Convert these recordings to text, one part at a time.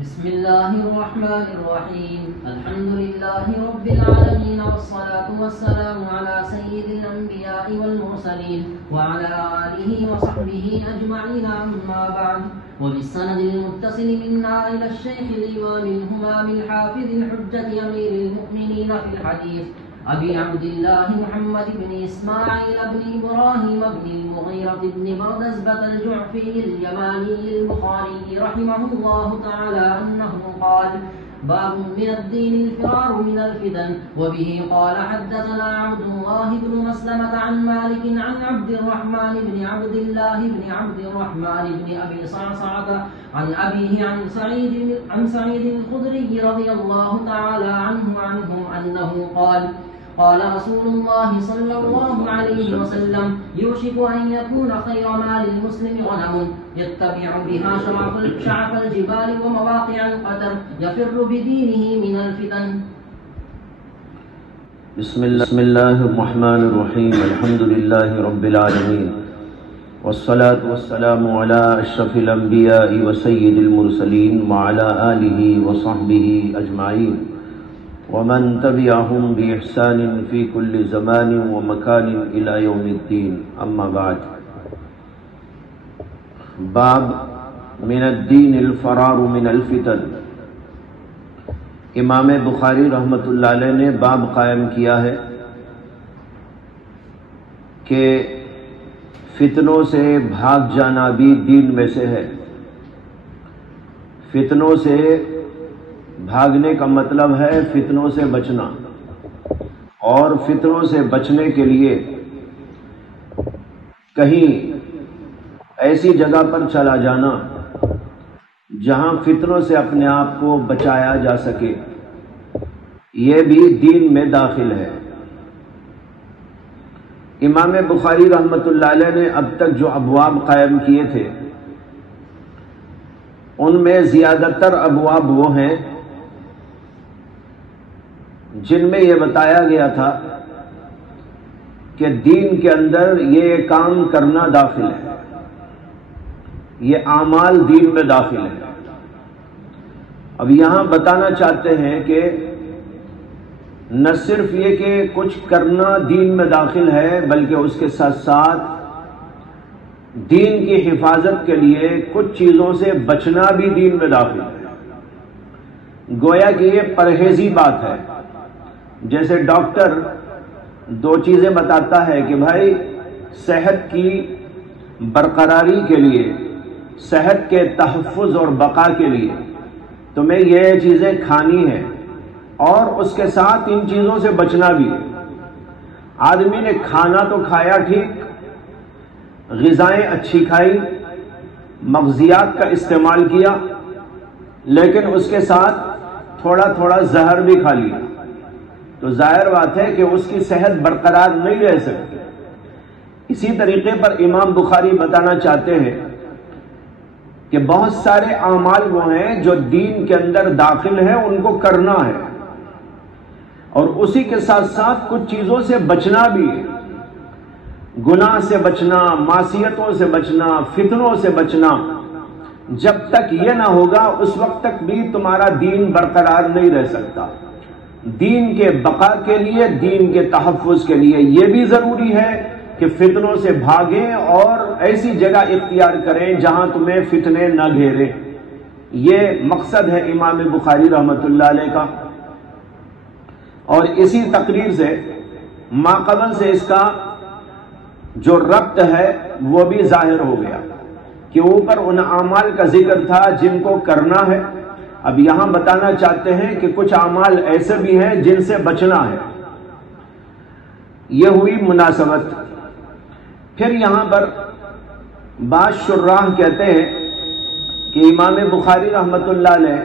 بسم الله الرحمن الرحيم. الحمد لله رب العالمين، والصلاة والسلام على سيد الأنبياء والمرسلين وعلى آله وصحبه أجمعين، أما بعد. وبالسند المتصل منا إلى الشيخ الإمام الهمام الحافظ الحجة أمير المؤمنين في الحديث أبي عبد الله محمد بن إسماعيل بن إبراهيم بن المغيرة بن بردزبة الجعفي اليماني البخاري رحمه الله تعالى أنه قال: باب من الدين الفرار من الفتن. وبه قال: حدثنا عبد الله بن مسلمة عن مالك عن عبد الرحمن بن عبد الله بن عبد الرحمن بن أبي صعصعة عن أبيه عن سعيد الخدري رضي الله تعالى عنه أنه قال: قال رسول الله صلى الله عليه وسلم: يوشك أن يكون خير مال المسلم غنم يتبع بها شعف الجبال ومواقع القدر يفر بدينه من الفتن. بسم الله الرحمن الرحيم. الحمد لله رب العالمين، والصلاة والسلام على أشرف الأنبياء وسيد المرسلين وعلى آله وصحبه أجمعين ومن تبعهم بإحسان في كل زمان ومكان إلى يوم الدين، أما بعد. باب من الدین الفرار من الفتن. امام بخاری رحمۃ اللہ علیہ نے باب قائم کیا ہے کہ فتنوں سے بھاگ جانا بھی دین میں سے ہے. فتنوں سے بھاگنے کا مطلب ہے فتنوں سے بچنا، اور فتنوں سے بچنے کے لیے کہیں ایسی جگہ پر چلا جانا جہاں فتنوں سے اپنے آپ کو بچایا جا سکے، یہ بھی دین میں داخل ہے. امام بخاری رحمۃ اللہ علیہ نے اب تک جو ابواب قائم کیے تھے ان میں زیادہ تر ابواب وہ ہیں جن میں یہ بتایا گیا تھا کہ دین کے اندر یہ کام کرنا داخل ہے، یہ اعمال دین میں داخل ہے. اب یہاں بتانا چاہتے ہیں کہ نہ صرف یہ کہ کچھ کرنا دین میں داخل ہے، بلکہ اس کے ساتھ ساتھ دین کی حفاظت کے لیے کچھ چیزوں سے بچنا بھی دین میں داخل ہے. گویا کہ یہ پرہیزی بات ہے. جیسے ڈاکٹر دو چیزیں بتاتا ہے کہ بھائی صحت کی برقراری کے لیے، صحت کے تحفظ اور بقا کے لیے تمہیں یہ چیزیں کھانی ہیں اور اس کے ساتھ ان چیزوں سے بچنا بھی ہے. آدمی نے کھانا تو کھایا ٹھیک، غذائیں اچھی کھائی، مغزیات کا استعمال کیا، لیکن اس کے ساتھ تھوڑا تھوڑا زہر بھی کھا لیا، تو ظاہر بات ہے کہ اس کی صحت برقرار نہیں رہ سکتی. اسی طریقے پر امام بخاری بتانا چاہتے ہیں کہ بہت سارے اعمال وہ ہیں جو دین کے اندر داخل ہیں، ان کو کرنا ہے، اور اسی کے ساتھ ساتھ کچھ چیزوں سے بچنا بھی ہے. گناہ سے بچنا، معصیتوں سے بچنا، فتنوں سے بچنا. جب تک یہ نہ ہوگا اس وقت تک بھی تمہارا دین برقرار نہیں رہ سکتا. دین کے بقا کے لیے، دین کے تحفظ کے لیے یہ بھی ضروری ہے کہ فتنوں سے بھاگیں اور ایسی جگہ اختیار کریں جہاں تمہیں فتنے نہ گھیریں. یہ مقصد ہے امام بخاری رحمۃ اللہ علیہ کا، اور اسی تقریر سے ما قبل سے اس کا جو ربط ہے وہ بھی ظاہر ہو گیا کہ اوپر ان اعمال کا ذکر تھا جن کو کرنا ہے. اب یہاں بتانا چاہتے ہیں کہ کچھ اعمال ایسے بھی ہیں جن سے بچنا ہے. یہ ہوئی مناسبت. پھر یہاں پر بعض شراح کہتے ہیں کہ امام بخاری رحمۃ اللہ علیہ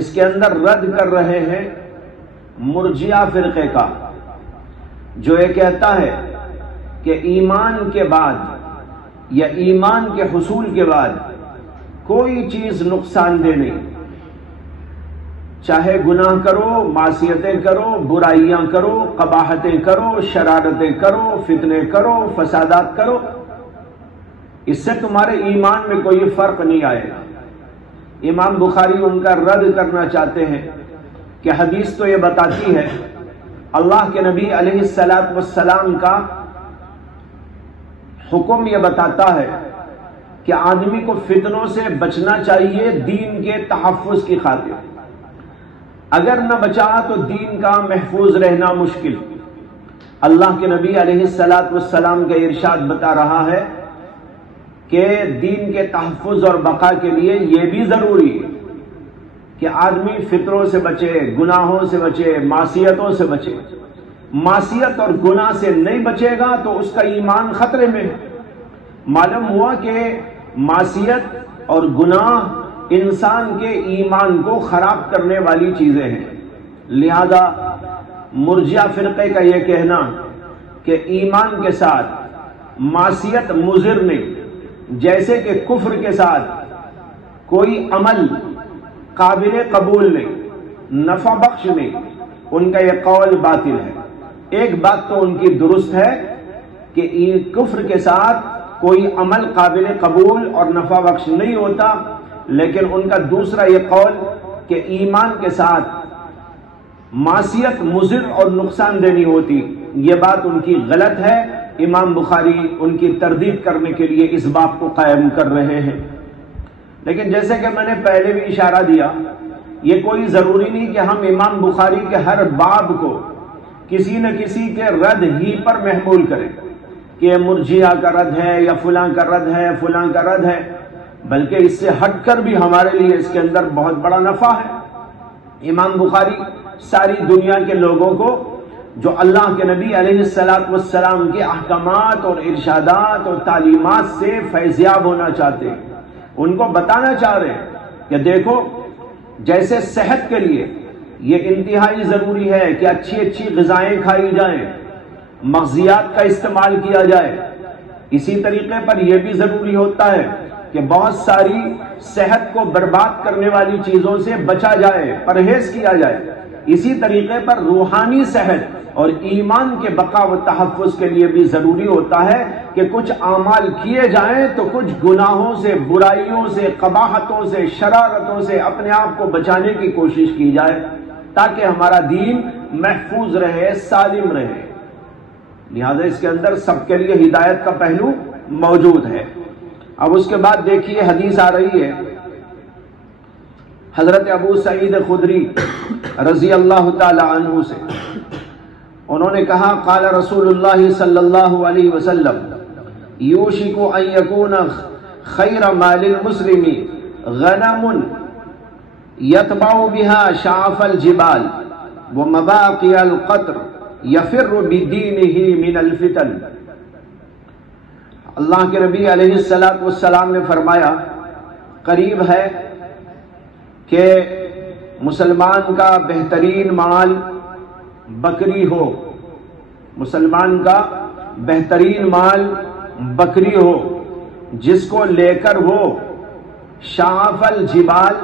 اس کے اندر رد کر رہے ہیں مرجئہ فرقے کا، جو یہ کہتا ہے کہ ایمان کے بعد یا ایمان کے حصول کے بعد کوئی چیز نقصان دہ نہیں. چاہے گناہ کرو، معصیتیں کرو، برائیاں کرو، قباحتیں کرو، شرارتیں کرو، فتنے کرو، فسادات کرو، اس سے تمہارے ایمان میں کوئی فرق نہیں آئے گا. امام بخاری ان کا رد کرنا چاہتے ہیں کہ حدیث تو یہ بتاتی ہے، اللہ کے نبی علیہ الصلاۃ والسلام کا حکم یہ بتاتا ہے کہ آدمی کو فتنوں سے بچنا چاہیے دین کے تحفظ کی خاطر، اگر نہ بچا تو دین کا محفوظ رہنا مشکل۔ اللہ کے نبی علیہ الصلاۃ والسلام کا ارشاد بتا رہا ہے کہ دین کے تحفظ اور بقا کے لیے یہ بھی ضروری ہے کہ آدمی فطروں سے بچے، گناہوں سے بچے، معصیتوں سے بچے۔ معصیت اور گناہ سے نہیں بچے گا تو اس کا ایمان خطرے میں ہے۔ معلوم ہوا کہ معصیت اور گناہ انسان کے ایمان کو خراب کرنے والی چیزیں ہیں، لہذا مرجئہ فرقے کا یہ کہنا کہ ایمان کے ساتھ معصیت مضر نہیں، جیسے کہ کفر کے ساتھ کوئی عمل قابل قبول نہیں، نفع بخش نہیں، ان کا یہ قول باطل ہے۔ ایک بات تو ان کی درست ہے کہ کفر کے ساتھ کوئی عمل قابل قبول اور نفع بخش نہیں ہوتا، لیکن ان کا دوسرا یہ قول کہ ایمان کے ساتھ معصیت مضر اور نقصان دہ نہیں ہوتی، یہ بات ان کی غلط ہے۔ امام بخاری ان کی تردید کرنے کے لیے اس بات کو قائم کر رہے ہیں۔ لیکن جیسے کہ میں نے پہلے بھی اشارہ دیا، یہ کوئی ضروری نہیں کہ ہم امام بخاری کے ہر باب کو کسی نہ کسی کے رد ہی پر محمول کریں کہ یہ مرجئہ کا رد ہے یا فلاں کا رد ہے، فلاں کا رد ہے، بلکہ اس سے ہٹ کر بھی ہمارے لیے اس کے اندر بہت بڑا نفع ہے۔ امام بخاری ساری دنیا کے لوگوں کو جو اللہ کے نبی علیہ الصلاۃ والسلام کے احکامات اور ارشادات اور تعلیمات سے فیضیاب ہونا چاہتے ہیں، ان کو بتانا چاہ رہے ہیں کہ دیکھو، جیسے صحت کے لیے یہ انتہائی ضروری ہے کہ اچھی اچھی غذائیں کھائی جائیں، مغزیات کا استعمال کیا جائے، اسی طریقے پر یہ بھی ضروری ہوتا ہے کہ بہت ساری صحت کو برباد کرنے والی چیزوں سے بچا جائے، پرہیز کیا جائے۔ اسی طریقے پر روحانی صحت اور ایمان کے بقا و تحفظ کے لیے بھی ضروری ہوتا ہے کہ کچھ اعمال کیے جائیں تو کچھ گناہوں سے، برائیوں سے، قباحتوں سے، شرارتوں سے اپنے آپ کو بچانے کی کوشش کی جائے تاکہ ہمارا دین محفوظ رہے، سالم رہے۔ لہذا اس کے اندر سب کے لیے ہدایت کا پہلو موجود ہے۔ اب اس کے بعد دیکھیے حدیث آ رہی ہے حضرت ابو سعید خدری رضی اللہ تعالی عنہ سے، انہوں نے کہا قال رسول اللہ صلی اللہ علیہ وسلم یوشک ان یکون خیر مال المسلم غنم یتبع بها شعف الجبال ومباقی القطر یفر بدینہ من الفتن۔ اللہ کے نبی علیہ الصلاۃ والسلام نے فرمایا قریب ہے کہ مسلمان کا بہترین مال بکری ہو، مسلمان کا بہترین مال بکری ہو، جس کو لے کر وہ شعف الجبال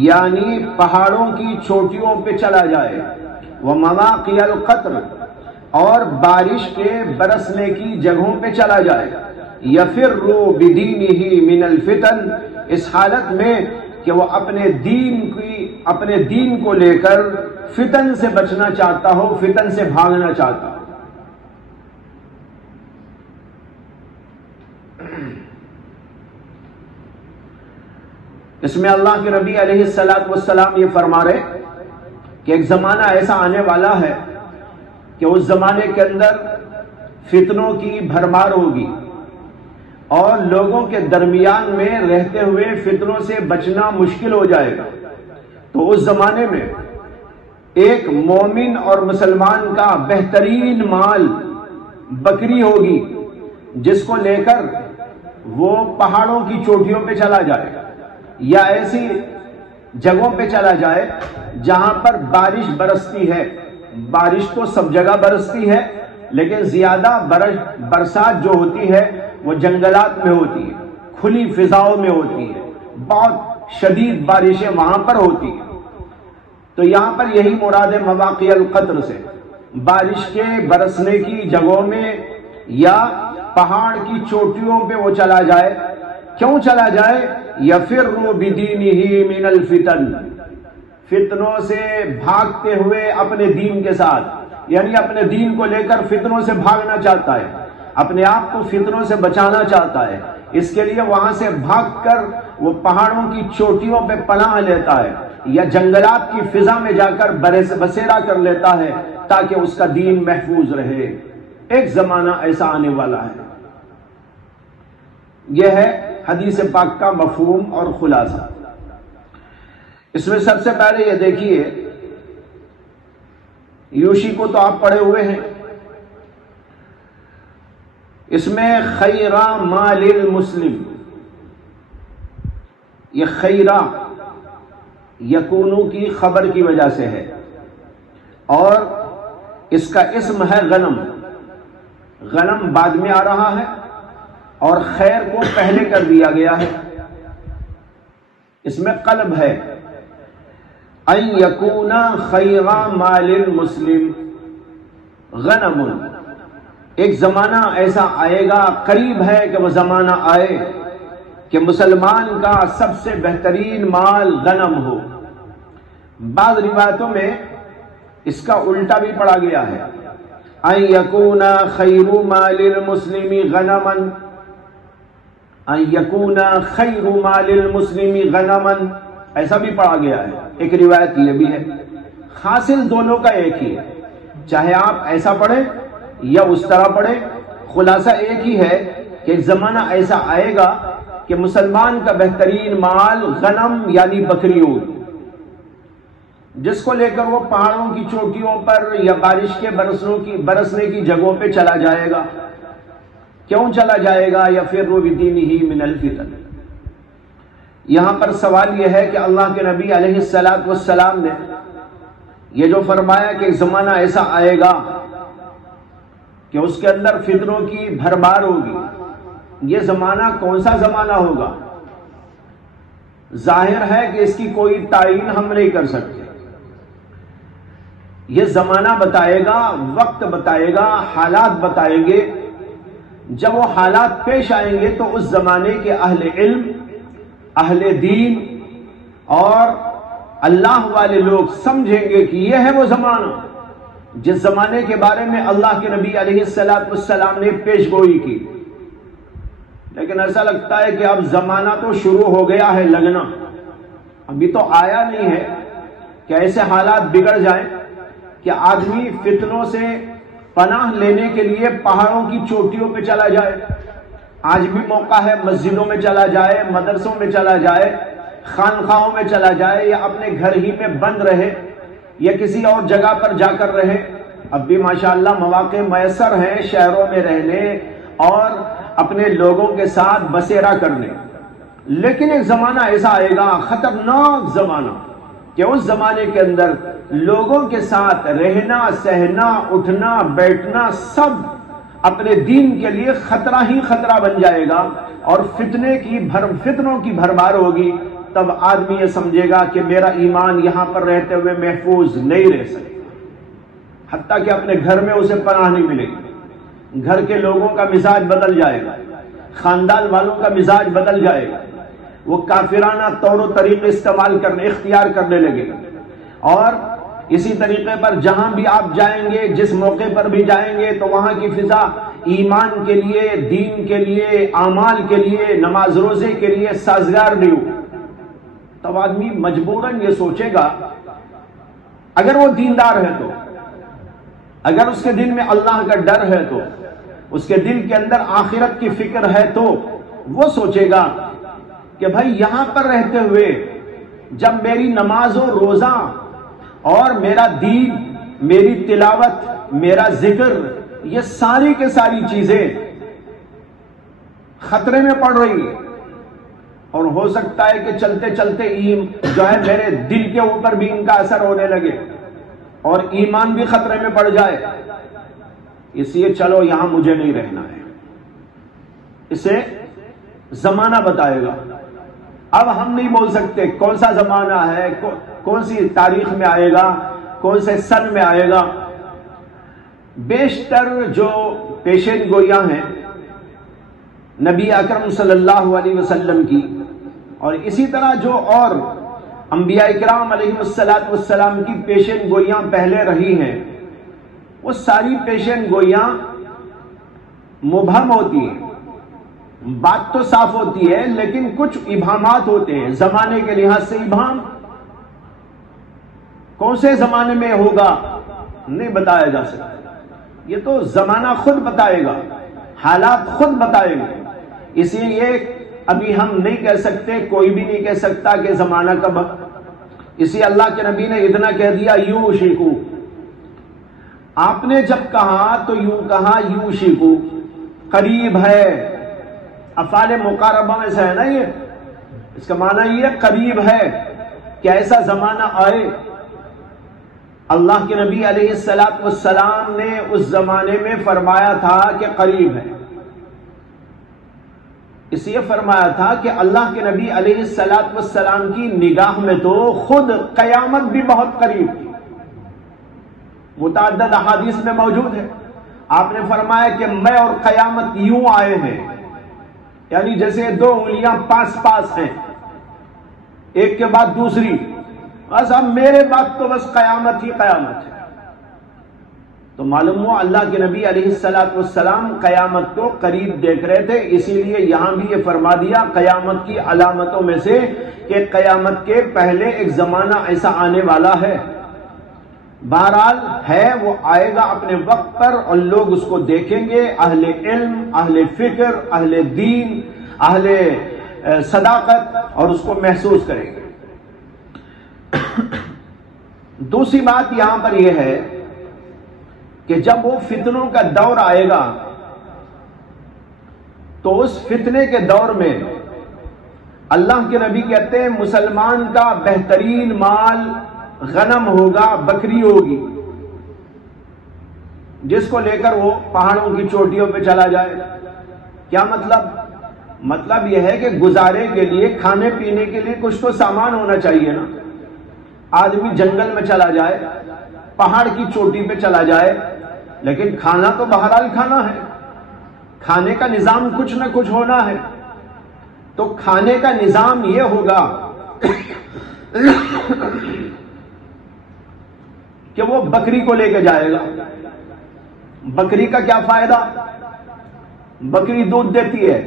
یعنی پہاڑوں کی چوٹیوں پہ چلا جائے، ومواقع القطر اور بارش کے برسنے کی جگہوں پہ چلا جائے، یفر بدینہ من الفتن، اس حالت میں کہ وہ اپنے دین کو لے کر فتن سے بچنا چاہتا ہو، فتن سے بھاگنا چاہتا ہو۔ اس میں اللہ کے نبی علیہ الصلاۃ والسلام یہ فرما رہے کہ ایک زمانہ ایسا آنے والا ہے کہ اس زمانے کے اندر فتنوں کی بھرمار ہوگی اور لوگوں کے درمیان میں رہتے ہوئے فتنوں سے بچنا مشکل ہو جائے گا۔ تو اس زمانے میں ایک مومن اور مسلمان کا بہترین مال بکری ہوگی، جس کو لے کر وہ پہاڑوں کی چوٹیوں پہ چلا جائے یا ایسی جگہوں پہ چلا جائے جہاں پر بارش برستی ہے۔ بارش تو سب جگہ برستی ہے، لیکن زیادہ برسات جو ہوتی ہے وہ جنگلات میں ہوتی ہے، کھلی فضاؤں میں ہوتی ہے، بہت شدید بارشیں وہاں پر ہوتی ہیں۔ تو یہاں پر یہی مراد ہے مواقع القطر سے، بارش کے برسنے کی جگہوں میں یا پہاڑ کی چوٹیوں پہ وہ چلا جائے۔ کیوں چلا جائے؟ یفر بدینہ من الفتن، فتنوں سے بھاگتے ہوئے اپنے دین کے ساتھ، یعنی اپنے دین کو لے کر فتنوں سے بھاگنا چاہتا ہے، اپنے آپ کو فتنوں سے بچانا چاہتا ہے، اس کے لیے وہاں سے بھاگ کر وہ پہاڑوں کی چوٹیوں پہ پناہ لیتا ہے یا جنگلات کی فضا میں جا کر بسیرا کر لیتا ہے تاکہ اس کا دین محفوظ رہے۔ ایک زمانہ ایسا آنے والا ہے۔ یہ ہے حدیث پاک کا مفہوم اور خلاصہ۔ اس میں سب سے پہلے یہ دیکھیے، یوشی کو تو آپ پڑھے ہوئے ہیں، اس میں خیرہ مال المسلم، یہ خیرہ یکونو کی خبر کی وجہ سے ہے، اور اس کا اسم ہے غنم۔ غنم بعد میں آ رہا ہے اور خیر کو پہلے کر دیا گیا ہے، اس میں قلب ہے۔ ان یکون خیر مال المسلم غنم، ایک زمانہ ایسا آئے گا، قریب ہے کہ وہ زمانہ آئے کہ مسلمان کا سب سے بہترین مال غنم ہو۔ بعض روایتوں میں اس کا الٹا بھی پڑھا گیا ہے، ان یکون خیر مال المسلم غنما، ان یکون خیر مال المسلم غنما، ایسا بھی پڑھا گیا ہے، ایک روایت یہ بھی ہے۔ حاصل دونوں کا ایک ہی ہے، چاہے آپ ایسا پڑھیں یا اس طرح پڑھیں، خلاصہ ایک ہی ہے کہ ایک زمانہ ایسا آئے گا کہ مسلمان کا بہترین مال غنم یعنی بکری ہوگی، جس کو لے کر وہ پہاڑوں کی چوٹیوں پر یا بارش کے برسنے کی جگہوں پہ چلا جائے گا۔ کیوں چلا جائے گا؟ یفر بدینہ من الفتن۔ یہاں پر سوال یہ ہے کہ اللہ کے نبی علیہ الصلوۃ والسلام نے یہ جو فرمایا کہ ایک زمانہ ایسا آئے گا کہ اس کے اندر فتنوں کی بھرمار ہوگی، یہ زمانہ کون سا زمانہ ہوگا؟ ظاہر ہے کہ اس کی کوئی تعین ہم نہیں کر سکتے۔ یہ زمانہ بتائے گا، وقت بتائے گا، حالات بتائیں گے۔ جب وہ حالات پیش آئیں گے تو اس زمانے کے اہل علم، اہل دین اور اللہ والے لوگ سمجھیں گے کہ یہ ہے وہ زمانہ جس زمانے کے بارے میں اللہ کے نبی علیہ الصلوۃ والسلام نے پیش گوئی کی۔ لیکن ایسا لگتا ہے کہ اب زمانہ تو شروع ہو گیا ہے لگنا، ابھی تو آیا نہیں ہے کہ ایسے حالات بگڑ جائیں کہ آدمی فتنوں سے پناہ لینے کے لیے پہاڑوں کی چوٹیوں پہ چلا جائے۔ آج بھی موقع ہے، مسجدوں میں چلا جائے، مدرسوں میں چلا جائے، خانقاہوں میں چلا جائے، یا اپنے گھر ہی میں بند رہے یا کسی اور جگہ پر جا کر رہے۔ اب بھی ماشاءاللہ مواقع میسر ہیں شہروں میں رہنے اور اپنے لوگوں کے ساتھ بسیرا کرنے۔ لیکن ایک زمانہ ایسا آئے گا، خطرناک زمانہ، کہ اس زمانے کے اندر لوگوں کے ساتھ رہنا، سہنا، اٹھنا، بیٹھنا سب اپنے دین کے لیے خطرہ ہی خطرہ بن جائے گا، اور فتنوں کی بھرمار ہوگی۔ تب آدمی یہ سمجھے گا کہ میرا ایمان یہاں پر رہتے ہوئے محفوظ نہیں رہ سکتا، حتیٰ کہ اپنے گھر میں اسے پناہ نہیں ملے گی۔ گھر کے لوگوں کا مزاج بدل جائے گا، خاندان والوں کا مزاج بدل جائے گا، وہ کافرانہ طور و طریقے اختیار کرنے لگے گا۔ اور اسی طریقے پر جہاں بھی آپ جائیں گے، جس موقع پر بھی جائیں گے، تو وہاں کی فضا ایمان کے لیے، دین کے لیے، اعمال کے لیے، نماز روزے کے لیے سازگار نہیں ہو۔ تب آدمی مجبوراً یہ سوچے گا، اگر وہ دیندار ہے تو، اگر اس کے دل میں اللہ کا ڈر ہے تو، اس کے دل کے اندر آخرت کی فکر ہے تو، وہ سوچے گا کہ بھائی یہاں پر رہتے ہوئے جب میری نماز و روزہ اور میرا دین، میری تلاوت، میرا ذکر، یہ ساری کے ساری چیزیں خطرے میں پڑ رہی ہیں، اور ہو سکتا ہے کہ چلتے چلتے جو ہے میرے دل کے اوپر بھی ان کا اثر ہونے لگے اور ایمان بھی خطرے میں پڑ جائے، اس لیے چلو یہاں مجھے نہیں رہنا ہے۔ اسے زمانہ بتائے گا۔ اب ہم نہیں بول سکتے کون سا زمانہ ہے، کون سی تاریخ میں آئے گا، کون سے سن میں آئے گا۔ بیشتر جو پیشین گوئیاں ہیں نبی اکرم صلی اللہ علیہ وسلم کی، اور اسی طرح جو اور انبیاء اکرام علیہ السلام کی پیشن گوئیاں پہلے رہی ہیں، وہ ساری پیشن گوئیاں مبہم ہوتی ہیں، بات تو صاف ہوتی ہے لیکن کچھ ابہامات ہوتے ہیں زمانے کے لحاظ سے۔ ابہام کون سے زمانے میں ہوگا نہیں بتایا جا سکتا، یہ تو زمانہ خود بتائے گا، حالات خود بتائیں گے، اسی لیے ابھی ہم نہیں کہہ سکتے، کوئی بھی نہیں کہہ سکتا کہ زمانہ کب۔ اسی اللہ کے نبی نے اتنا کہہ دیا یوشکو، آپ نے جب کہا تو یوں کہا یوشکو، قریب ہے، افعال مقاربہ میں سے ہے نا یہ، اس کا معنی یہ قریب ہے کہ ایسا زمانہ آئے۔ اللہ کے نبی علیہ السلام نے اس زمانے میں فرمایا تھا کہ قریب ہے، اس لیے فرمایا تھا کہ اللہ کے نبی علیہ السلام کی نگاہ میں تو خود قیامت بھی بہت قریب تھی، متعدد احادیث میں موجود ہے۔ آپ نے فرمایا کہ میں اور قیامت یوں آئے ہیں، یعنی جیسے دو انگلیاں پاس پاس ہیں ایک کے بعد دوسری، بس اب میرے بعد تو بس قیامت ہی قیامت ہے۔ تو معلوم ہوا اللہ کے نبی علیہ السلام قیامت کو قریب دیکھ رہے تھے، اسی لیے یہاں بھی یہ فرما دیا قیامت کی علامتوں میں سے کہ قیامت کے پہلے ایک زمانہ ایسا آنے والا ہے۔ بہرحال ہے، وہ آئے گا اپنے وقت پر اور لوگ اس کو دیکھیں گے، اہل علم، اہل فکر، اہل دین، اہل صداقت، اور اس کو محسوس کریں گے۔ دوسری بات یہاں پر یہ ہے کہ جب وہ فتنوں کا دور آئے گا تو اس فتنے کے دور میں اللہ کے نبی کہتے ہیں مسلمان کا بہترین مال غنم ہوگا، بکری ہوگی، جس کو لے کر وہ پہاڑوں کی چوٹیوں پہ چلا جائے۔ کیا مطلب؟ مطلب یہ ہے کہ گزارے کے لیے، کھانے پینے کے لیے کچھ تو سامان ہونا چاہیے نا۔ آدمی جنگل میں چلا جائے، پہاڑ کی چوٹی پہ چلا جائے، لیکن کھانا تو بہرحال کھانا ہے، کھانے کا نظام کچھ نہ کچھ ہونا ہے۔ تو کھانے کا نظام یہ ہوگا کہ وہ بکری کو لے کے جائے گا۔ بکری کا کیا فائدہ؟ بکری دودھ دیتی ہے،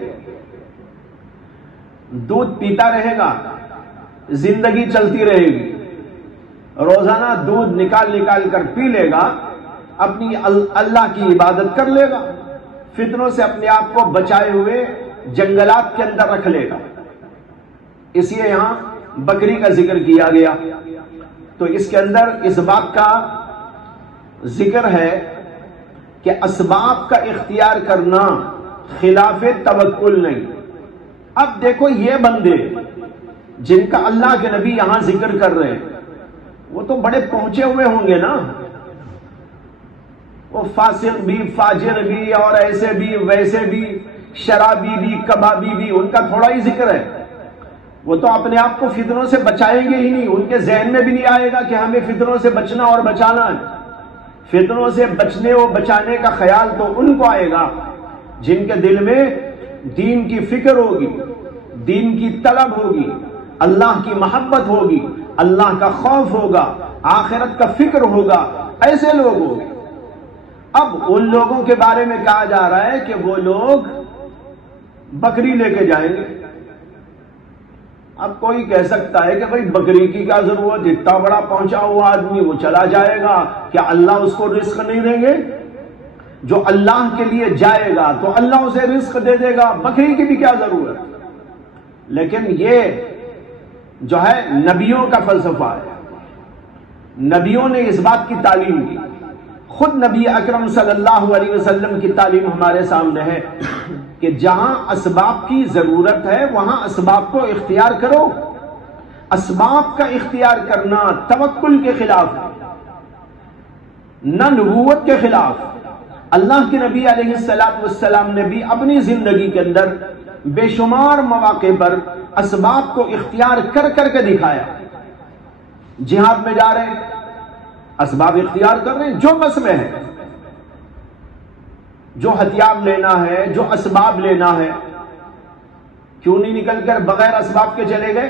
دودھ پیتا رہے گا، زندگی چلتی رہے گی، روزانہ دودھ نکال نکال کر پی لے گا، اپنی اللہ کی عبادت کر لے گا، فتنوں سے اپنے آپ کو بچائے ہوئے جنگلات کے اندر رکھ لے گا۔ اس لیے یہاں بکری کا ذکر کیا گیا۔ تو اس کے اندر اس بات کا ذکر ہے کہ اسباب کا اختیار کرنا خلاف توکل نہیں۔ اب دیکھو یہ بندے جن کا اللہ کے نبی یہاں ذکر کر رہے ہیں وہ تو بڑے پہنچے ہوئے ہوں گے نا، وہ فاسق بھی، فاجر بھی، اور ایسے بھی ویسے بھی، شرابی بھی، کبابی بھی، ان کا تھوڑا ہی ذکر ہے۔ وہ تو اپنے آپ کو فتنوں سے بچائیں گے ہی نہیں، ان کے ذہن میں بھی نہیں آئے گا کہ ہمیں فتنوں سے بچنا اور بچانا ہے۔ فتنوں سے بچنے اور بچانے کا خیال تو ان کو آئے گا جن کے دل میں دین کی فکر ہوگی، دین کی طلب ہوگی، اللہ کی محبت ہوگی، اللہ کا خوف ہوگا، آخرت کا فکر ہوگا، ایسے لوگ ہوں گے۔ اب ان لوگوں کے بارے میں کہا جا رہا ہے کہ وہ لوگ بکری لے کے جائیں گے۔ اب کوئی کہہ سکتا ہے کہ بھئی بکری کی کیا ضرورت، اتنا بڑا پہنچا ہوا آدمی وہ چلا جائے گا، کیا اللہ اس کو رزق نہیں دیں گے؟ جو اللہ کے لیے جائے گا تو اللہ اسے رزق دے دے گا، بکری کی بھی کیا ضرورت؟ لیکن یہ جو ہے نبیوں کا فلسفہ ہے، نبیوں نے اس بات کی تعلیم دی، خود نبی اکرم صلی اللہ علیہ وسلم کی تعلیم ہمارے سامنے ہے کہ جہاں اسباب کی ضرورت ہے وہاں اسباب کو اختیار کرو۔ اسباب کا اختیار کرنا توکل کے خلاف ہے، نہ نبوت کے خلاف۔ اللہ کے نبی علیہ السلام نے بھی اپنی زندگی کے اندر بے شمار مواقع پر اسباب کو اختیار کر کر کے دکھایا۔ جہاد میں جا رہے ہیں، اسباب اختیار کر رہے ہیں، جو بس میں ہے، جو ہتھیار لینا ہے، جو اسباب لینا ہے، کیوں نہیں نکل کر بغیر اسباب کے چلے گئے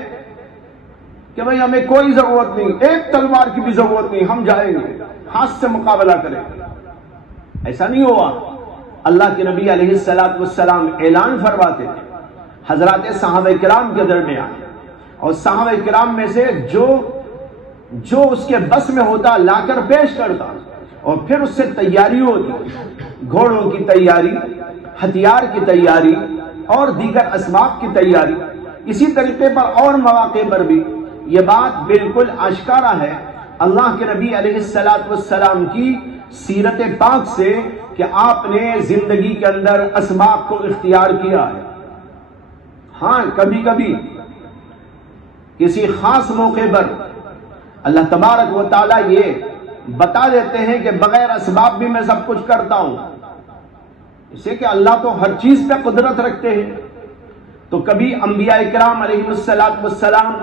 کہ بھئی ہمیں کوئی ضرورت نہیں، ایک تلوار کی بھی ضرورت نہیں، ہم جائیں گے، ہاتھ سے مقابلہ کریں گے؟ ایسا نہیں ہوا۔ اللہ کے نبی علیہ السلام اعلان فرماتے تھے حضرات صحابہ کرام کے درمیان، اور صحابہ کرام میں سے جو اس کے بس میں ہوتا لا کر پیش کرتا، اور پھر اس سے تیاری ہوتی، گھوڑوں کی تیاری، ہتھیار کی تیاری اور دیگر اسباب کی تیاری۔ اسی طریقے پر اور مواقع پر بھی یہ بات بالکل آشکارا ہے اللہ کے نبی علیہ السلام کی سیرت پاک سے کہ آپ نے زندگی کے اندر اسباب کو اختیار کیا ہے۔ ہاں کبھی کبھی کسی خاص موقع پر اللہ تبارک و تعالیٰ یہ بتا دیتے ہیں کہ بغیر اسباب بھی میں سب کچھ کرتا ہوں، اسے کہ اللہ تو ہر چیز پہ قدرت رکھتے ہیں۔ تو کبھی انبیاء کرام علیہ السلام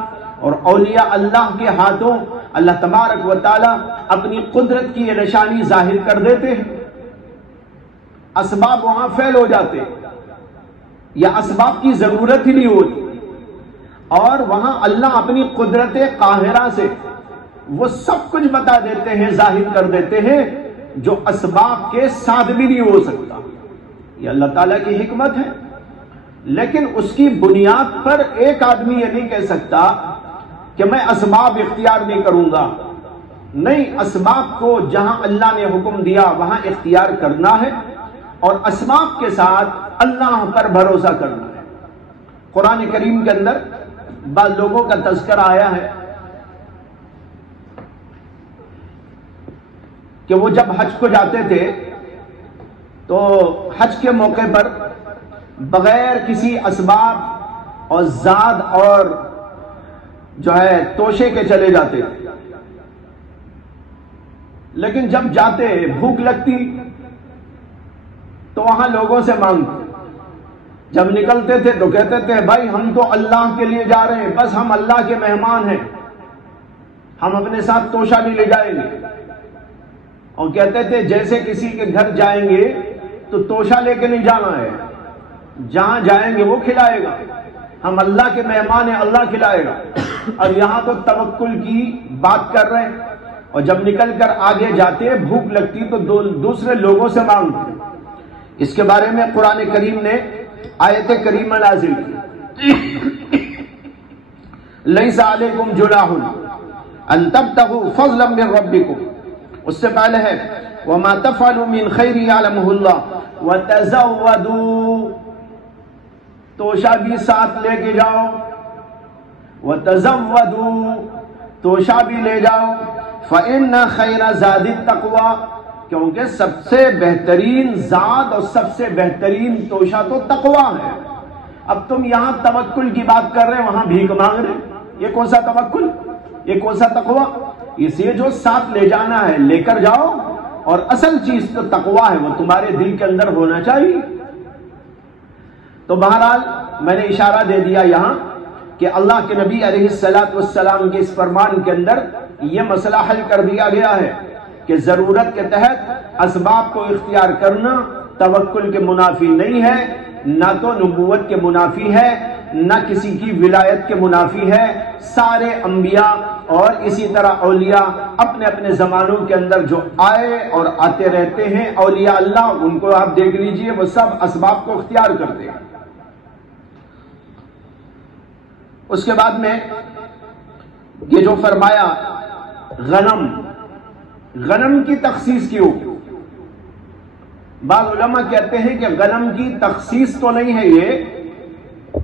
اور اولیاء اللہ کے ہاتھوں اللہ تبارک و تعالیٰ اپنی قدرت کی یہ نشانی ظاہر کر دیتے ہیں، اسباب وہاں فیل ہو جاتے ہیں یا اسباب کی ضرورت ہی نہیں ہوتی، اور وہاں اللہ اپنی قدرت قاہرہ سے وہ سب کچھ بتا دیتے ہیں، ظاہر کر دیتے ہیں جو اسباب کے ساتھ بھی نہیں ہو سکتا۔ یہ اللہ تعالیٰ کی حکمت ہے، لیکن اس کی بنیاد پر ایک آدمی یہ نہیں کہہ سکتا کہ میں اسباب اختیار نہیں کروں گا۔ نہیں، اسباب کو جہاں اللہ نے حکم دیا وہاں اختیار کرنا ہے، اور اسباب کے ساتھ اللہ پر بھروسہ کرنا ہے۔ قرآن کریم کے اندر بعض لوگوں کا تذکرہ آیا ہے کہ وہ جب حج کو جاتے تھے تو حج کے موقع پر بغیر کسی اسباب اور زاد اور جو ہے توشے کے چلے جاتے تھے، لیکن جب جاتے بھوک لگتی تو وہاں لوگوں سے مانگتے، جب نکلتے تھے تو کہتے تھے بھائی ہم تو اللہ کے لیے جا رہے ہیں، بس ہم اللہ کے مہمان ہیں، ہم اپنے ساتھ توشہ نہیں لے جائیں گے، اور کہتے تھے جیسے کسی کے گھر جائیں گے تو توشہ لے کے نہیں جانا ہے، جہاں جائیں گے وہ کھلائے گا، ہم اللہ کے مہمان ہیں، اللہ کھلائے گا۔ اور یہاں تو توکل کی بات کر رہے ہیں، اور جب نکل کر آگے جاتے بھوک لگتی تو دوسرے لوگوں سے مانگتے۔ اس کے بارے میں قرآن کریم نے آیت کریمہ نازل کی، لیس علیکم جناح ان تبتغوا فضلا من ربکم، اس سے پہلے ہے وما تفعلوا من خیر یعلمہ اللہ وتزودوا، توشہ بھی ساتھ لے کے جاؤ، وتزودوا، توشہ بھی لے جاؤ، فإن خیر زاد التقوی، کیونکہ سب سے بہترین زاد اور سب سے بہترین توشہ تو تقوی ہے۔ اب تم یہاں توکل کی بات کر رہے ہیں، وہاں بھیک مانگ رہے ہیں، یہ کون سا توکل، یہ کون سا تقوی؟ اس لیے جو ساتھ لے جانا ہے لے کر جاؤ، اور اصل چیز تو تقوی ہے، وہ تمہارے دل کے اندر ہونا چاہیے۔ تو بہرحال میں نے اشارہ دے دیا یہاں کہ اللہ کے نبی علیہ السلام کے اس فرمان کے اندر یہ مسئلہ حل کر دیا گیا ہے کہ ضرورت کے تحت اسباب کو اختیار کرنا توکل کے منافی نہیں ہے، نہ تو نبوت کے منافی ہے، نہ کسی کی ولایت کے منافی ہے۔ سارے انبیاء اور اسی طرح اولیاء اپنے اپنے زمانوں کے اندر جو آئے اور آتے رہتے ہیں، اولیاء اللہ ان کو آپ دیکھ لیجئے، وہ سب اسباب کو اختیار کرتے ہیں۔ اس کے بعد میں یہ جو فرمایا غنم کی تخصیص کیوں؟ بعض علماء کہتے ہیں کہ غنم کی تخصیص تو نہیں ہے، یہ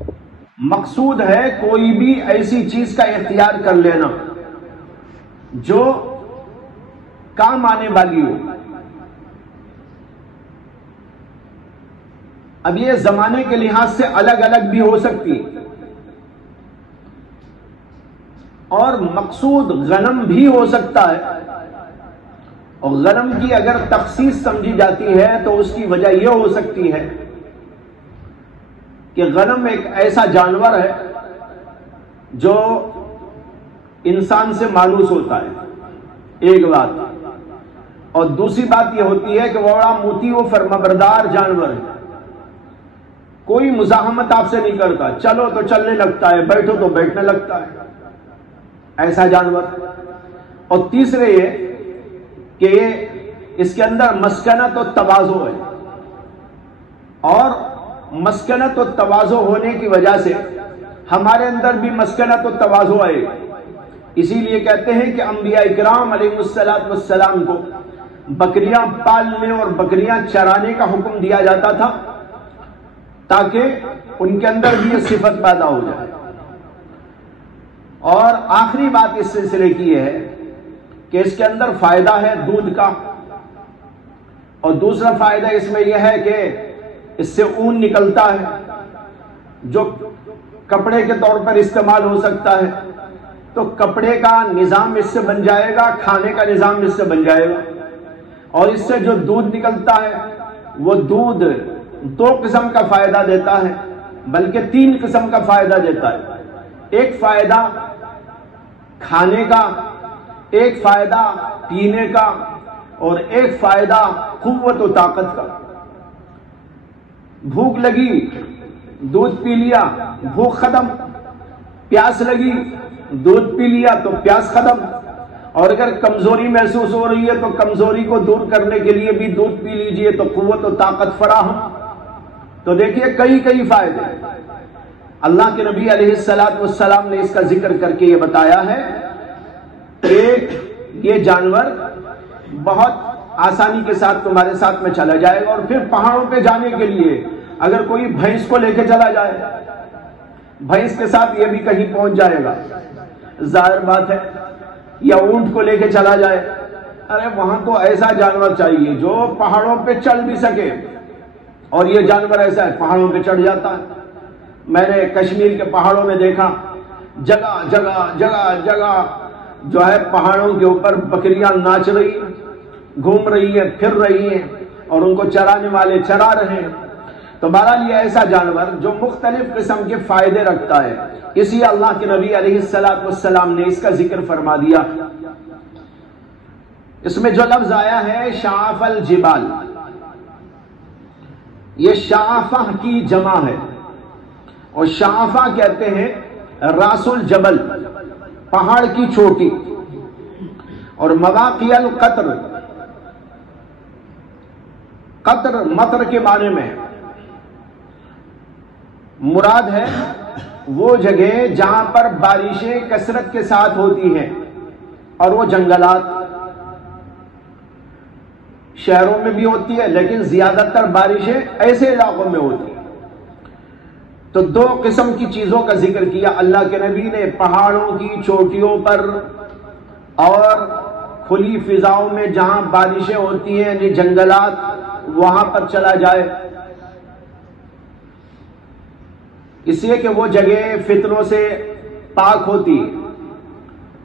مقصود ہے کوئی بھی ایسی چیز کا اختیار کر لینا جو کام آنے والی ہو۔ اب یہ زمانے کے لحاظ سے الگ الگ بھی ہو سکتی، اور مقصود غنم بھی ہو سکتا ہے، اور غنم کی اگر تخصیص سمجھی جاتی ہے تو اس کی وجہ یہ ہو سکتی ہے کہ غنم ایک ایسا جانور ہے جو انسان سے مانوس ہوتا ہے، ایک بات، اور دوسری بات یہ ہوتی ہے کہ وہ بڑا مطیع و فرمانبردار جانور ہے، کوئی مزاحمت آپ سے نہیں کرتا، چلو تو چلنے لگتا ہے، بیٹھو تو بیٹھنے لگتا ہے، ایسا جانور۔ اور تیسرے یہ کہ اس کے اندر مسکنت و تواضع ہے، اور مسکنت و تواضع ہونے کی وجہ سے ہمارے اندر بھی مسکنت و تواضع آئے۔ اسی لیے کہتے ہیں کہ انبیاء اکرام علیہ السلام کو بکریاں پالنے اور بکریاں چرانے کا حکم دیا جاتا تھا تاکہ ان کے اندر بھی یہ صفت پیدا ہو جائے۔ اور آخری بات اس سلسلے کی یہ ہے کہ اس کے اندر فائدہ ہے دودھ کا، اور دوسرا فائدہ اس میں یہ ہے کہ اس سے اون نکلتا ہے جو کپڑے کے طور پر استعمال ہو سکتا ہے، تو کپڑے کا نظام اس سے بن جائے گا، کھانے کا نظام اس سے بن جائے گا۔ اور اس سے جو دودھ نکلتا ہے وہ دودھ 2 قسم کا فائدہ دیتا ہے، بلکہ 3 قسم کا فائدہ دیتا ہے۔ ایک فائدہ کھانے کا، ایک فائدہ پینے کا، اور ایک فائدہ قوت و طاقت کا۔ بھوک لگی دودھ پی لیا، بھوک ختم۔ پیاس لگی دودھ پی لیا تو پیاس ختم۔ اور اگر کمزوری محسوس ہو رہی ہے تو کمزوری کو دور کرنے کے لیے بھی دودھ پی لیجئے تو قوت و طاقت فراہم۔ تو دیکھیے کئی فائدے اللہ کے نبی علیہ السلام نے اس کا ذکر کر کے یہ بتایا ہے کہ یہ جانور بہت آسانی کے ساتھ تمہارے ساتھ میں چلا جائے گا۔ اور پھر پہاڑوں پہ جانے کے لیے اگر کوئی بھینس کو لے کے چلا جائے، بھینس کے ساتھ یہ بھی کہیں پہنچ جائے گا، ظاہر بات ہے، یا اونٹ کو لے کے چلا جائے، ارے وہاں تو ایسا جانور چاہیے جو پہاڑوں پہ چل بھی سکے، اور یہ جانور ایسا ہے پہاڑوں پہ چڑھ جاتا ہے۔ میں نے کشمیر کے پہاڑوں میں دیکھا جگہ جو ہے پہاڑوں کے اوپر بکریاں ناچ رہی ہیں، گھوم رہی ہیں، پھر رہی ہیں، اور ان کو چرانے والے چرا رہے ہیں۔ تو بہرحال یہ ایسا جانور جو مختلف قسم کے فائدے رکھتا ہے، اسی اللہ کے نبی علیہ السلام نے اس کا ذکر فرما دیا۔ اس میں جو لفظ آیا ہے شعف الجبال، یہ شعفہ کی جمع ہے، اور شعفہ کہتے ہیں راس الجبل، پہاڑ کی چوٹی، اور مواقع القطر، قطر مطر کے معنی میں مراد ہے وہ جگہ جہاں پر بارشیں کثرت کے ساتھ ہوتی ہیں، اور وہ جنگلات شہروں میں بھی ہوتی ہے لیکن زیادہ تر بارشیں ایسے علاقوں میں ہوتی ہیں۔ تو 2 قسم کی چیزوں کا ذکر کیا اللہ کے نبی نے، پہاڑوں کی چوٹیوں پر اور کھلی فضاؤں میں جہاں بارشیں ہوتی ہیں، یعنی جنگلات، وہاں پر چلا جائے، اس لیے کہ وہ جگہ فتنوں سے پاک ہوتی،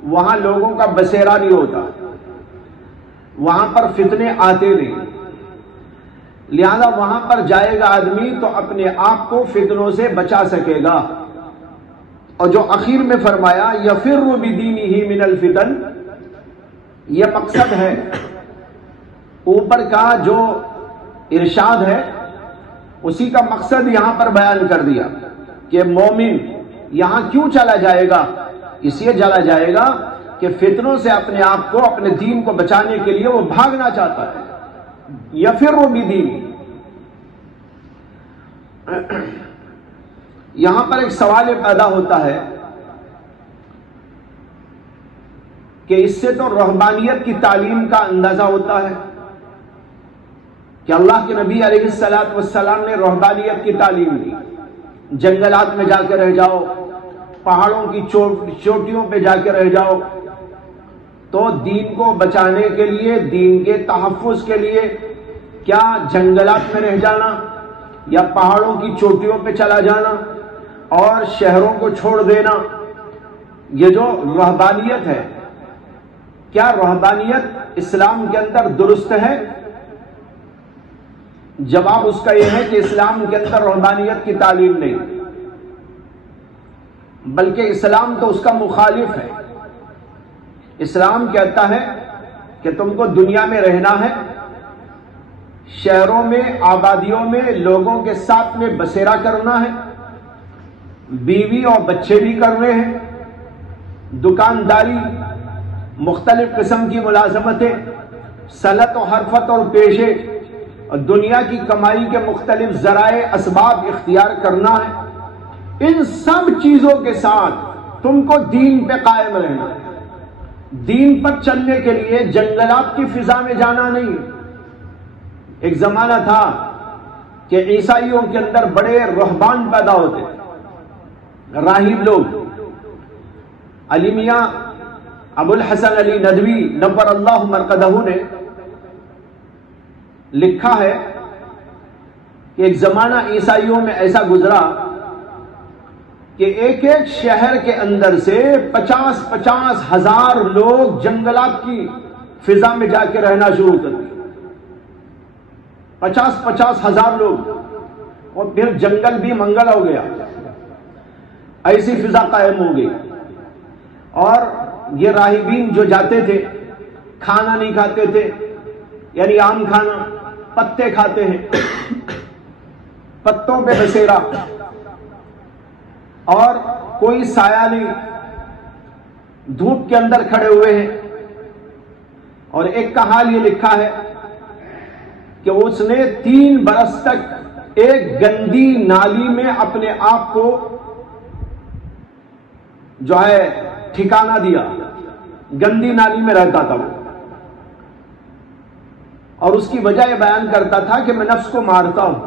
وہاں لوگوں کا بسیرا نہیں ہوتا، وہاں پر فتنے آتے نہیں، لہذا وہاں پر جائے گا آدمی تو اپنے آپ کو فتنوں سے بچا سکے گا۔ اور جو اخیر میں فرمایا یفر بدینہ من الفتن، یہ مقصد ہے اوپر کا جو ارشاد ہے اسی کا مقصد یہاں پر بیان کر دیا کہ مومن یہاں کیوں چلا جائے گا، اس لیے چلا جائے گا کہ فتنوں سے اپنے آپ کو، اپنے دین کو بچانے کے لیے وہ بھاگنا چاہتا ہے۔ یفر بدینہ، یہاں پر ایک سوال پیدا ہوتا ہے کہ اس سے تو رہبانیت کی تعلیم کا اندازہ ہوتا ہے کہ اللہ کے نبی علیہ السلام نے رہبانیت کی تعلیم دی، جنگلات میں جا کے رہ جاؤ، پہاڑوں کی چوٹیوں پہ جا کے رہ جاؤ۔ تو دین کو بچانے کے لیے، دین کے تحفظ کے لیے کیا جنگلات میں رہ جانا یا پہاڑوں کی چوٹیوں پہ چلا جانا اور شہروں کو چھوڑ دینا، یہ جو رہبانیت ہے، کیا رہبانیت اسلام کے اندر درست ہے؟ جواب اس کا یہ ہے کہ اسلام کے اندر رہبانیت کی تعلیم نہیں، بلکہ اسلام تو اس کا مخالف ہے۔ اسلام کہتا ہے کہ تم کو دنیا میں رہنا ہے، شہروں میں آبادیوں میں لوگوں کے ساتھ میں بسیرا کرنا ہے، بیوی اور بچے بھی کرنے ہیں، دکانداری، مختلف قسم کی ملازمتیں، صنعت و حرفت اور پیشے اور دنیا کی کمائی کے مختلف ذرائع اسباب اختیار کرنا ہے۔ ان سب چیزوں کے ساتھ تم کو دین پہ قائم رہنا ہے۔ دین پر چلنے کے لیے جنگلات کی فضا میں جانا نہیں۔ ایک زمانہ تھا کہ عیسائیوں کے اندر بڑے رہبان پیدا ہوتے، راہب لوگ۔ علی میاں ابو الحسن علی ندوی نور اللہ مرقدہ نے لکھا ہے کہ ایک زمانہ عیسائیوں میں ایسا گزرا کہ ایک ایک شہر کے اندر سے 50-50 ہزار لوگ جنگلات کی فضا میں جا کے رہنا شروع کر دیے۔ 50-50 ہزار لوگ، اور پھر جنگل بھی منگل ہو گیا، ایسی فضا قائم ہو گئی۔ اور یہ راہبین جو جاتے تھے کھانا نہیں کھاتے تھے، یعنی عام کھانا، پتے کھاتے ہیں، پتوں پہ بسیرا، اور کوئی سایہ نہیں، دھوپ کے اندر کھڑے ہوئے ہیں۔ اور ایک کا حال یہ لکھا ہے کہ اس نے 3 برس تک ایک گندی نالی میں اپنے آپ کو جو ہے ٹھکانہ دیا، گندی نالی میں رہتا تھا وہ، اور اس کی وجہ یہ بیان کرتا تھا کہ میں نفس کو مارتا ہوں،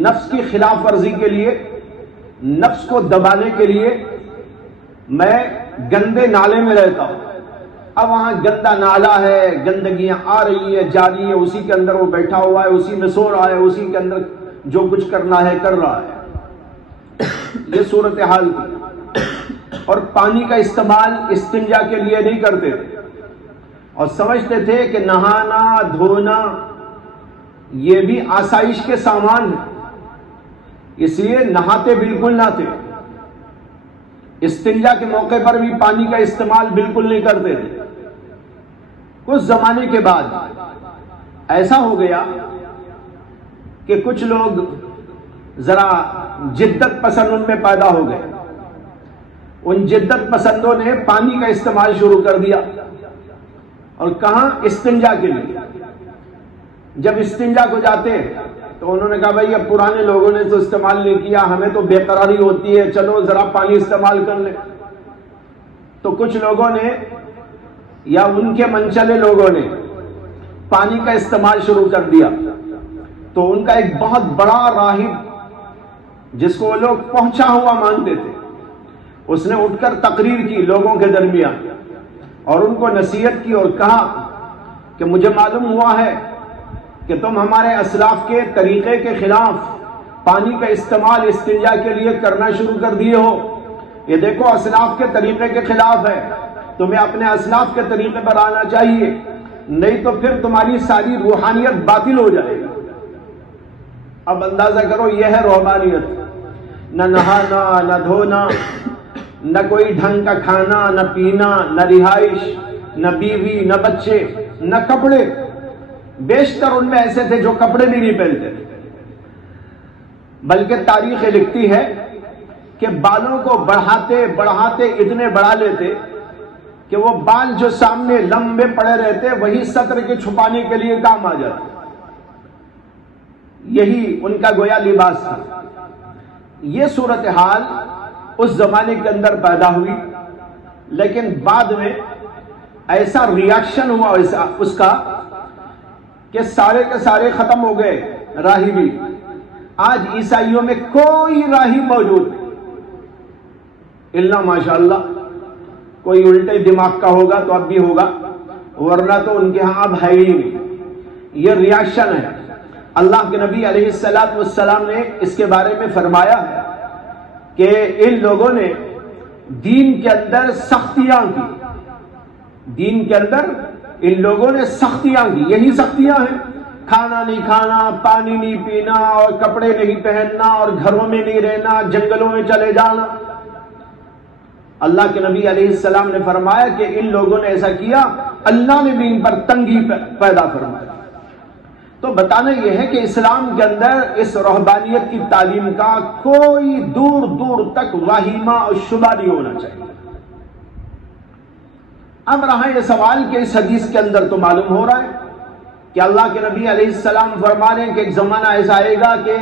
نفس کی خلاف ورزی کے لیے، نفس کو دبانے کے لیے میں گندے نالے میں رہتا ہوں۔ اب وہاں گندا نالا ہے، گندگیاں آ رہی ہے جا رہی ہے، اسی کے اندر وہ بیٹھا ہوا ہے، اسی میں سو رہا ہے، اسی کے اندر جو کچھ کرنا ہے کر رہا ہے۔ یہ صورتحال تھی۔ اور پانی کا استعمال استنجا کے لیے نہیں کرتے تھے، اور سمجھتے تھے کہ نہانا دھونا یہ بھی آسائش کے سامان ہے، اس لیے نہاتے بالکل نہ تھے۔ استنجا کے موقع پر بھی پانی کا استعمال بالکل نہیں کرتے تھے۔ کچھ زمانے کے بعد ایسا ہو گیا کہ کچھ لوگ ذرا جدت پسند ان میں پیدا ہو گئے۔ ان جدت پسندوں نے پانی کا استعمال شروع کر دیا، اور کہاں؟ استنجا کے لیے۔ جب استنجا کو جاتے تو انہوں نے کہا بھائی اب پرانے لوگوں نے تو استعمال نہیں کیا، ہمیں تو بے قراری ہوتی ہے، چلو ذرا پانی استعمال کر لیں۔ تو کچھ لوگوں نے یا ان کے منچلے لوگوں نے پانی کا استعمال شروع کر دیا۔ تو ان کا ایک بہت بڑا راہب جس کو وہ لوگ پہنچا ہوا مانتے تھے، اس نے اٹھ کر تقریر کی لوگوں کے درمیان، اور ان کو نصیحت کی اور کہا کہ مجھے معلوم ہوا ہے کہ تم ہمارے اسلاف کے طریقے کے خلاف پانی کا استعمال استنجا کے لیے کرنا شروع کر دیے ہو۔ یہ دیکھو اسلاف کے طریقے کے خلاف ہے، تمہیں اپنے اسلاف کے طریقے پر آنا چاہیے، نہیں تو پھر تمہاری ساری روحانیت باطل ہو جائے گی۔ اب اندازہ کرو، یہ ہے روحانیت، نہ نہانا نہ دھونا، نہ کوئی ڈھنگ کا کھانا نہ پینا، نہ رہائش، نہ بیوی، نہ بچے، نہ کپڑے۔ بیشتر ان میں ایسے تھے جو کپڑے بھی نہیں پہنتے، بلکہ تاریخ لکھتی ہے کہ بالوں کو بڑھاتے بڑھاتے اتنے بڑھا لیتے کہ وہ بال جو سامنے لمبے پڑے رہتے وہی سطر کے چھپانے کے لیے کام آ جاتے۔ یہی ان کا گویا لباس تھا۔ یہ صورتحال اس زمانے کے اندر پیدا ہوئی، لیکن بعد میں ایسا ریاکشن ہوا اس کا کہ سارے کے سارے ختم ہو گئے راہبی۔ آج عیسائیوں میں کوئی راہب موجود نہیں، الا ماشاءاللہ کوئی الٹے دماغ کا ہوگا تو اب بھی ہوگا، ورنہ تو ان کے ہاں اب ہے ہی نہیں۔ یہ ریاکشن ہے۔ اللہ کے نبی علیہ السلام نے اس کے بارے میں فرمایا ہے کہ ان لوگوں نے دین کے اندر سختیاں کی، دین کے اندر ان لوگوں نے سختیاں کی۔ یہی سختیاں ہیں، کھانا نہیں کھانا، پانی نہیں پینا، اور کپڑے نہیں پہننا، اور گھروں میں نہیں رہنا، جنگلوں میں چلے جانا۔ اللہ کے نبی علیہ السلام نے فرمایا کہ ان لوگوں نے ایسا کیا، اللہ نے بھی ان پر تنگی پیدا فرمائی۔ تو بتانا یہ ہے کہ اسلام کے اندر اس رہبانیت کی تعلیم کا کوئی دور دور تک واہمہ اور شبہ نہیں ہونا چاہیے۔ اب رہا یہ سوال کہ اس حدیث کے اندر تو معلوم ہو رہا ہے کہ اللہ کے نبی علیہ السلام فرما رہے ہیں کہ ایک زمانہ ایسا آئے گا کہ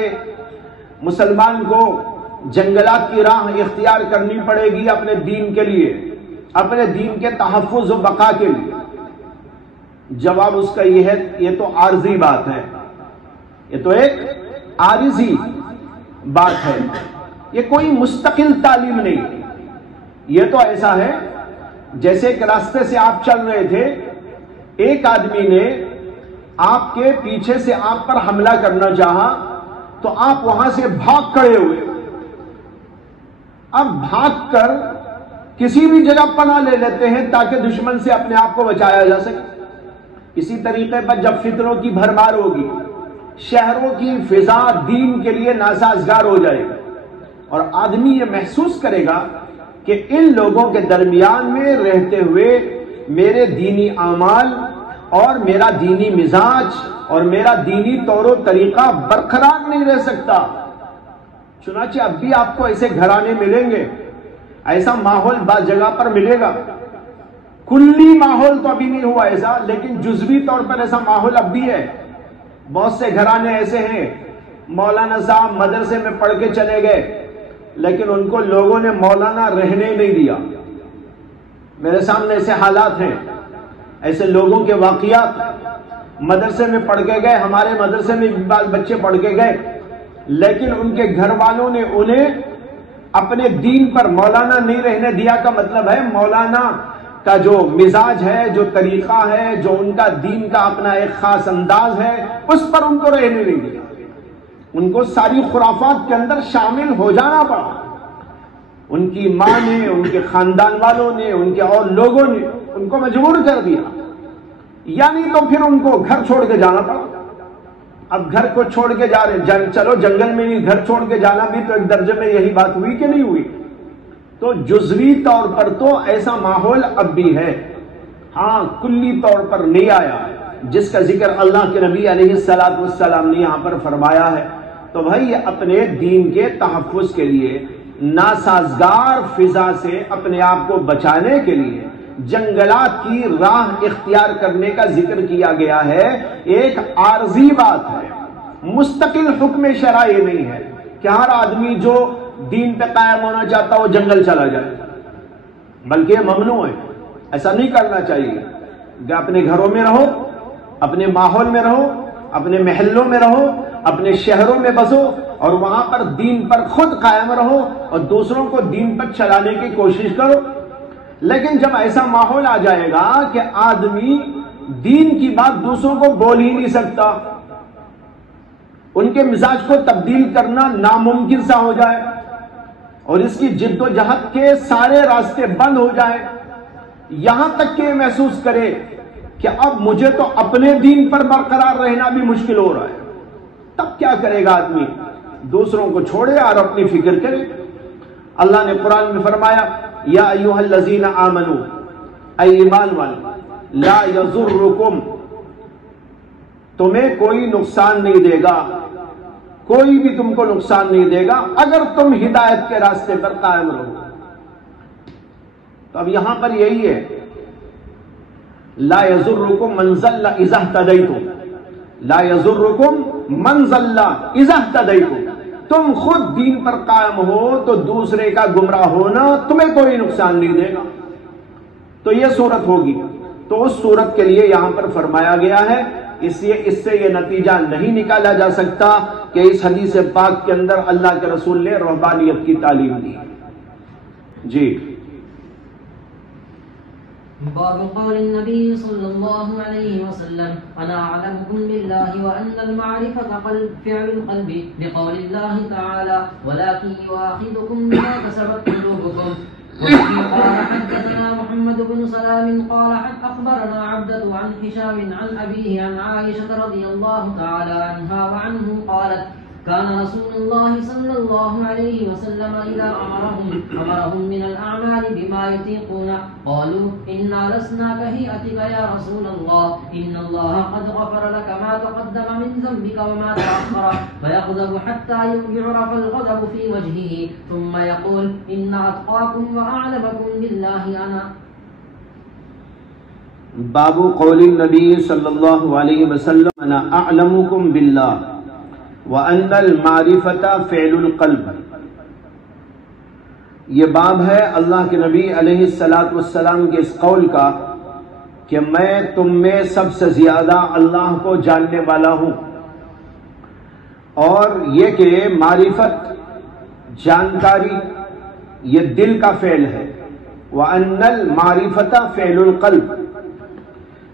مسلمان کو جنگلات کی راہ اختیار کرنی پڑے گی اپنے دین کے لیے، اپنے دین کے تحفظ و بقا کے لیے۔ جواب اس کا یہ ہے یہ تو عارضی بات ہے، یہ تو ایک عارضی بات ہے، یہ کوئی مستقل تعلیم نہیں۔ یہ تو ایسا ہے جیسے ایک راستے سے آپ چل رہے تھے، ایک آدمی نے آپ کے پیچھے سے آپ پر حملہ کرنا چاہا تو آپ وہاں سے بھاگ کھڑے ہوئے۔ اب بھاگ کر کسی بھی جگہ پناہ لے لیتے ہیں تاکہ دشمن سے اپنے آپ کو بچایا جا سکے۔ اسی طریقے پر جب فتنوں کی بھرمار ہوگی، شہروں کی فضا دین کے لیے ناسازگار ہو جائے گی اور آدمی یہ محسوس کرے گا کہ ان لوگوں کے درمیان میں رہتے ہوئے میرے دینی اعمال اور میرا دینی مزاج اور میرا دینی طور و طریقہ برقرار نہیں رہ سکتا۔ چنانچہ اب بھی آپ کو ایسے گھرانے ملیں گے، ایسا ماحول بعض جگہ پر ملے گا۔ کلی ماحول تو ابھی نہیں ہوا ایسا، لیکن جزوی طور پر ایسا ماحول اب بھی ہے۔ بہت سے گھرانے ایسے ہیں، مولانا صاحب مدرسے میں پڑھ کے چلے گئے لیکن ان کو لوگوں نے مولانا رہنے نہیں دیا۔ میرے سامنے ایسے حالات ہیں، ایسے لوگوں کے واقعات۔ مدرسے میں پڑھ کے گئے، ہمارے مدرسے میں بھی بعض بچے پڑھ کے گئے لیکن ان کے گھر والوں نے انہیں اپنے دین پر مولانا نہیں رہنے دیا۔ کا مطلب ہے مولانا کا جو مزاج ہے، جو طریقہ ہے، جو ان کا دین کا اپنا ایک خاص انداز ہے، اس پر ان کو رہنے نہیں دیا۔ ان کو ساری خرافات کے اندر شامل ہو جانا پڑا۔ ان کی ماں نے، ان کے خاندان والوں نے، ان کے اور لوگوں نے ان کو مجبور کر دیا، یعنی تو پھر ان کو گھر چھوڑ کے جانا پڑا۔ اب گھر کو چھوڑ کے جا رہے، چلو جنگل میں نہیں، گھر چھوڑ کے جانا بھی تو ایک درجے میں یہی بات ہوئی کہ نہیں ہوئی؟ تو جزوی طور پر تو ایسا ماحول اب بھی ہے، ہاں کلی طور پر نہیں آیا جس کا ذکر اللہ کے نبی علیہ السلام نے یہاں پر فرمایا ہے۔ تو بھائی اپنے دین کے تحفظ کے لیے، ناسازگار فضا سے اپنے آپ کو بچانے کے لیے جنگلات کی راہ اختیار کرنے کا ذکر کیا گیا ہے، ایک عارضی بات ہے، مستقل حکم شرعی نہیں ہے کہ ہر آدمی جو دین پہ قائم ہونا چاہتا وہ جنگل چلا جائے، بلکہ یہ ممنوع ہے، ایسا نہیں کرنا چاہیے کہ اپنے گھروں میں رہو، اپنے ماحول میں رہو، اپنے محلوں میں رہو، اپنے شہروں میں بسو اور وہاں پر دین پر خود قائم رہو اور دوسروں کو دین پر چلانے کی کوشش کرو۔ لیکن جب ایسا ماحول آ جائے گا کہ آدمی دین کی بات دوسروں کو بول ہی نہیں سکتا، ان کے مزاج کو تبدیل کرنا ناممکن سا ہو جائے اور اس کی جد و جہد کے سارے راستے بند ہو جائیں، یہاں تک کہ محسوس کرے کہ اب مجھے تو اپنے دین پر برقرار رہنا بھی مشکل ہو رہا ہے، تب کیا کرے گا آدمی؟ دوسروں کو چھوڑے اور اپنی فکر کرے۔ اللہ نے قرآن میں فرمایا یا ایھا الذین آمنوا، اے ایمان والو، لا یضرکم، تمہیں کوئی نقصان نہیں دے گا، کوئی بھی تم کو نقصان نہیں دے گا اگر تم ہدایت کے راستے پر قائم رہو۔ تو اب یہاں پر یہی ہے، لا یضرکم من ضل اذا اهتدیتم، لا یضرکم من ضل اذا اهتدیتم، تم خود دین پر قائم ہو تو دوسرے کا گمراہ ہونا تمہیں کوئی نقصان نہیں دے گا۔ تو یہ صورت ہوگی، تو اس صورت کے لیے یہاں پر فرمایا گیا ہے، اس سے یہ نتیجہ نہیں نکالا جا سکتا کہ اس حدیث پاک کے اندر اللہ کے رسول نے رہبانیت کی تعلیم دی۔ جی باب قول النبي صلى الله عليه وسلم انا اعلمكم بالله وان المعرفه فعل القلب بقول الله تعالى ولكن يؤاخذكم بما كسبت قلوبكم. وفي قال حدثنا محمد بن سلام قال اخبرنا عبدة عن هشام عن ابيه عن عائشة رضي الله تعالى عنها وعنه قالت كان رسول الله صلى الله عليه وسلم إذا أمرهم من الأعمال بما يطيقون قالوا إنا لسنا كهيئتك يا رسول الله إن الله قد غفر لك ما تقدم من ذنبك وما تأخر فيغضب حتى يعرف الغضب في وجهه ثم يقول إن أتقاكم وأعلمكم بالله أنا. باب قول النبی صلی اللہ علیہ وسلم انا اعلمکم باللہ وان المعرفۃ فعل القلب. یہ باب ہے اللہ کے نبی علیہ الصلوۃ والسلام کے اس قول کا کہ میں تم میں سب سے زیادہ اللہ کو جاننے والا ہوں، اور یہ کہ معرفت جانکاری یہ دل کا فعل ہے. وان المعرفۃ فعل القلب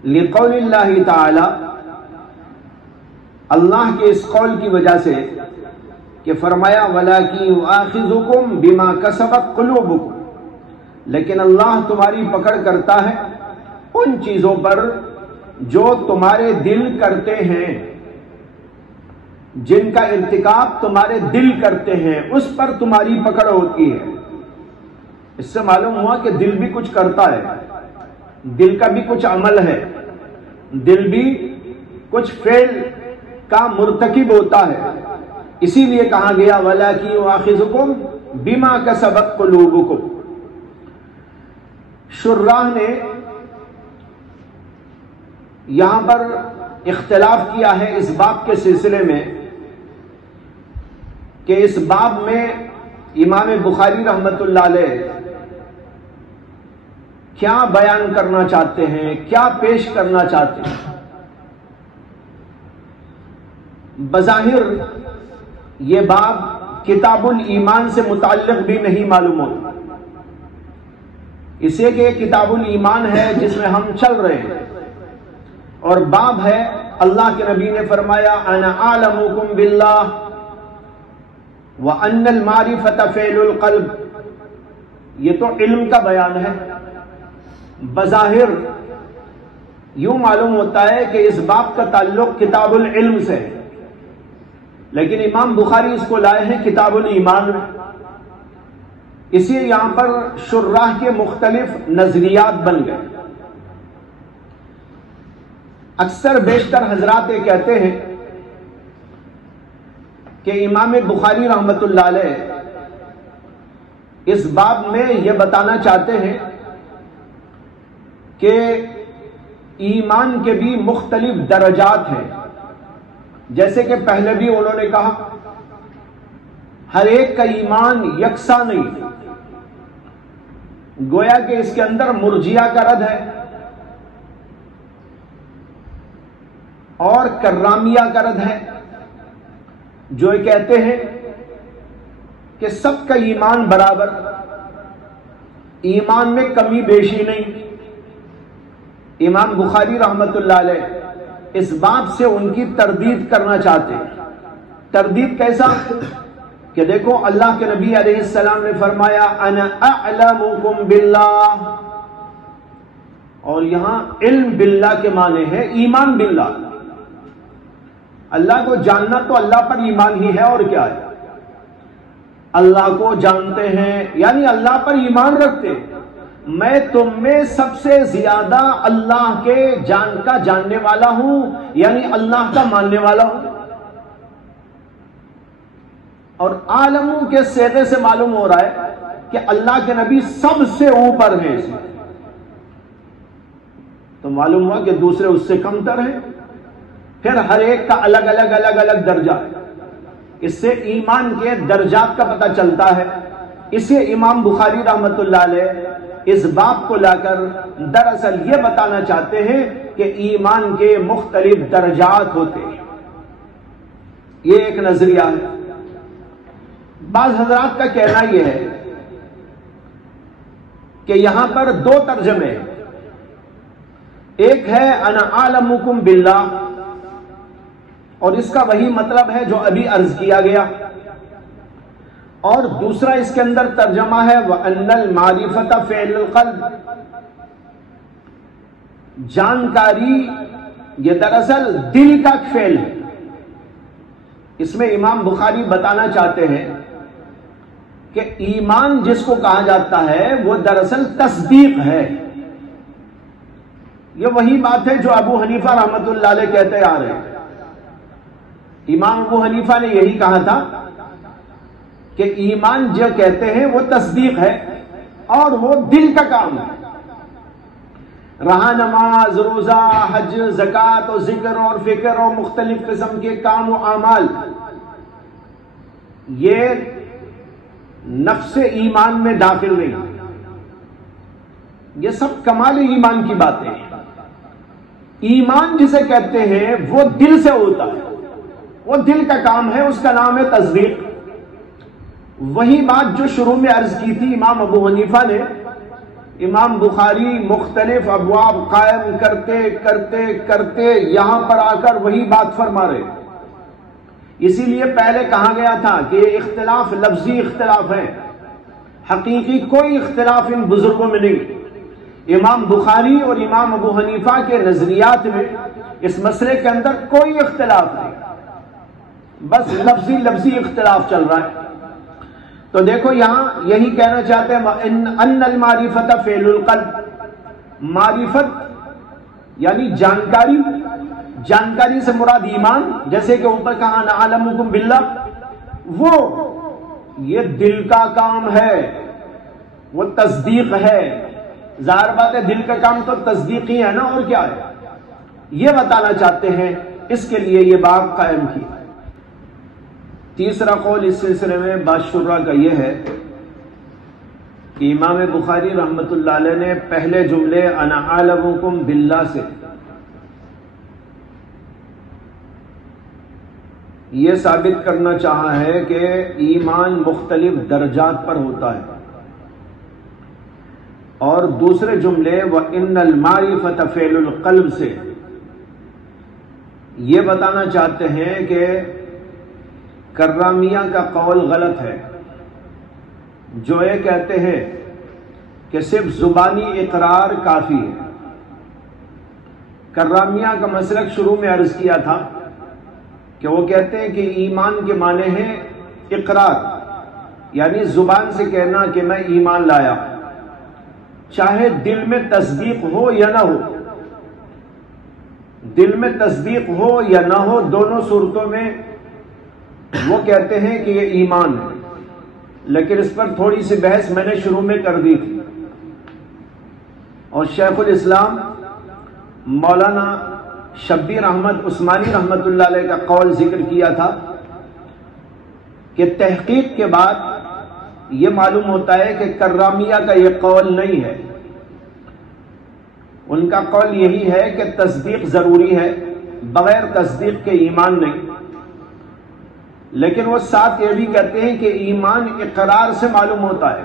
لقول اللہ تعالی، اللہ کے اس قول کی وجہ سے کہ فرمایا وَلَكِنْ يُؤَاخِذُكُمْ بِمَا كَسَبَتْ قُلُوبُكُمْ، لیکن اللہ تمہاری پکڑ کرتا ہے ان چیزوں پر جو تمہارے دل کرتے ہیں، جن کا ارتکاب تمہارے دل کرتے ہیں اس پر تمہاری پکڑ ہوتی ہے. اس سے معلوم ہوا کہ دل بھی کچھ کرتا ہے، دل کا بھی کچھ عمل ہے، دل بھی کچھ فعل کا مرتکب ہوتا ہے. اسی لیے کہا گیا وَلَكِنْ يُؤَاخِذُكُمْ بِمَا كَسَبَتْ قُلُوبُكُمْ. شراح نے یہاں پر اختلاف کیا ہے اس باب کے سلسلے میں کہ اس باب میں امام بخاری رحمۃ اللہ علیہ کیا بیان کرنا چاہتے ہیں، کیا پیش کرنا چاہتے ہیں. بظاہر یہ باب کتاب الایمان سے متعلق بھی نہیں معلوم ہوتا، اسے کہ کتاب الایمان ہے جس میں ہم چل رہے ہیں، اور باب ہے اللہ کے نبی نے فرمایا انا اعلمکم باللہ وان المعرفۃ فعل القلب. یہ تو علم کا بیان ہے. بظاہر یوں معلوم ہوتا ہے کہ اس باب کا تعلق کتاب العلم سے ہے، لیکن امام بخاری اس کو لائے ہیں کتاب الایمان میں. اسی یہاں پر شراح کے مختلف نظریات بن گئے. اکثر بیشتر حضرات یہ کہتے ہیں کہ امام بخاری رحمۃ اللہ علیہ اس باب میں یہ بتانا چاہتے ہیں کہ ایمان کے بھی مختلف درجات ہیں. جیسے کہ پہلے بھی انہوں نے کہا ہر ایک کا ایمان یکساں نہیں، گویا کہ اس کے اندر مرجیہ کا رد ہے اور کرامیہ کا رد ہے، جو یہ کہتے ہیں کہ سب کا ایمان برابر، ایمان میں کمی بیشی نہیں. امام بخاری رحمۃ اللہ علیہ اس باب سے ان کی تردید کرنا چاہتے ہیں. تردید کیسا کہ دیکھو اللہ کے نبی علیہ السلام نے فرمایا انا اعلمکم باللہ، اور یہاں علم باللہ کے معنی ہے ایمان باللہ. اللہ کو جاننا تو اللہ پر ایمان ہی ہے، اور کیا ہے، اللہ کو جانتے ہیں یعنی اللہ پر ایمان رکھتے ہیں. میں تم میں سب سے زیادہ اللہ کے جان کا جاننے والا ہوں، یعنی اللہ کا ماننے والا ہوں. اور عالموں کے صیغے سے معلوم ہو رہا ہے کہ اللہ کے نبی سب سے اوپر ہیں، تو معلوم ہوا کہ دوسرے اس سے کم تر ہیں. پھر ہر ایک کا الگ الگ درجہ ہے. اس سے ایمان کے درجات کا پتہ چلتا ہے. اسے امام بخاری رحمۃ اللہ علیہ اس باب کو لا کر دراصل یہ بتانا چاہتے ہیں کہ ایمان کے مختلف درجات ہوتے ہیں. یہ ایک نظریہ ہے. بعض حضرات کا کہنا یہ ہے کہ یہاں پر دو ترجمے ہیں. ایک ہے انا اعلمکم باللہ، اور اس کا وہی مطلب ہے جو ابھی عرض کیا گیا، اور دوسرا اس کے اندر ترجمہ ہے وَأَنَّ الْمَعْرِفَةَ فِعْلُ الْقَلْبِ. جانکاری یہ دراصل دل کا فعل ہے. اس میں امام بخاری بتانا چاہتے ہیں کہ ایمان جس کو کہا جاتا ہے وہ دراصل تصدیق ہے. یہ وہی بات ہے جو ابو حنیفہ رحمۃ اللہ علیہ کہتے آ رہے ہیں. امام ابو حنیفہ نے یہی کہا تھا کہ ایمان جو کہتے ہیں وہ تصدیق ہے اور وہ دل کا کام ہے. رہا نماز، روزہ، حج، زکوٰۃ اور ذکر اور فکر اور مختلف قسم کے کام و اعمال، یہ نفس ایمان میں داخل نہیں. یہ سب کمال ایمان کی باتیں ہیں. ایمان جسے کہتے ہیں وہ دل سے ہوتا ہے، وہ دل کا کام ہے، اس کا نام ہے تصدیق. وہی بات جو شروع میں عرض کی تھی امام ابو حنیفہ نے، امام بخاری مختلف ابواب قائم کرتے کرتے کرتے یہاں پر آ کر وہی بات فرما رہے. اسی لیے پہلے کہا گیا تھا کہ یہ اختلاف لفظی اختلاف ہے، حقیقی کوئی اختلاف ان بزرگوں میں نہیں. امام بخاری اور امام ابو حنیفہ کے نظریات میں اس مسئلے کے اندر کوئی اختلاف نہیں، بس لفظی اختلاف چل رہا ہے. تو دیکھو یہاں یہی کہنا چاہتے ہیں ان المعرفت فعل القلب. معرفت یعنی جانکاری سے مراد ایمان، جیسے کہ اوپر کہا نعلمکم باللہ، وہ یہ دل کا کام ہے، وہ تصدیق ہے. ظاہر بات ہے دل کا کام تو تصدیق ہی ہے نا، اور کیا ہے. یہ بتانا چاہتے ہیں، اس کے لیے یہ باب قائم کی. تیسرا قول اس سلسلے میں باشرہ کا یہ ہے کہ امام بخاری رحمۃ اللہ علیہ نے پہلے جملے انا اعلمکم باللہ سے یہ ثابت کرنا چاہا ہے کہ ایمان مختلف درجات پر ہوتا ہے، اور دوسرے جملے وَإِنَّ الْمَعْرِفَةَ فِعْلُ الْقَلْبِ سے یہ بتانا چاہتے ہیں کہ کرامیہ کا قول غلط ہے، جو یہ کہتے ہیں کہ صرف زبانی اقرار کافی ہے. کرامیہ کا مسلک شروع میں عرض کیا تھا کہ وہ کہتے ہیں کہ ایمان کے معنی ہے اقرار، یعنی زبان سے کہنا کہ میں ایمان لایا، چاہے دل میں تصدیق ہو یا نہ ہو. دل میں تصدیق ہو یا نہ ہو، دونوں صورتوں میں وہ کہتے ہیں کہ یہ ایمان ہے. لیکن اس پر تھوڑی سی بحث میں نے شروع میں کر دی تھی، اور شیخ الاسلام مولانا شبیر احمد عثمانی رحمت اللہ علیہ کا قول ذکر کیا تھا کہ تحقیق کے بعد یہ معلوم ہوتا ہے کہ کرامیہ کا یہ قول نہیں ہے. ان کا قول یہی ہے کہ تصدیق ضروری ہے، بغیر تصدیق کے ایمان نہیں. لیکن وہ ساتھ یہ بھی کہتے ہیں کہ ایمان اقرار سے معلوم ہوتا ہے.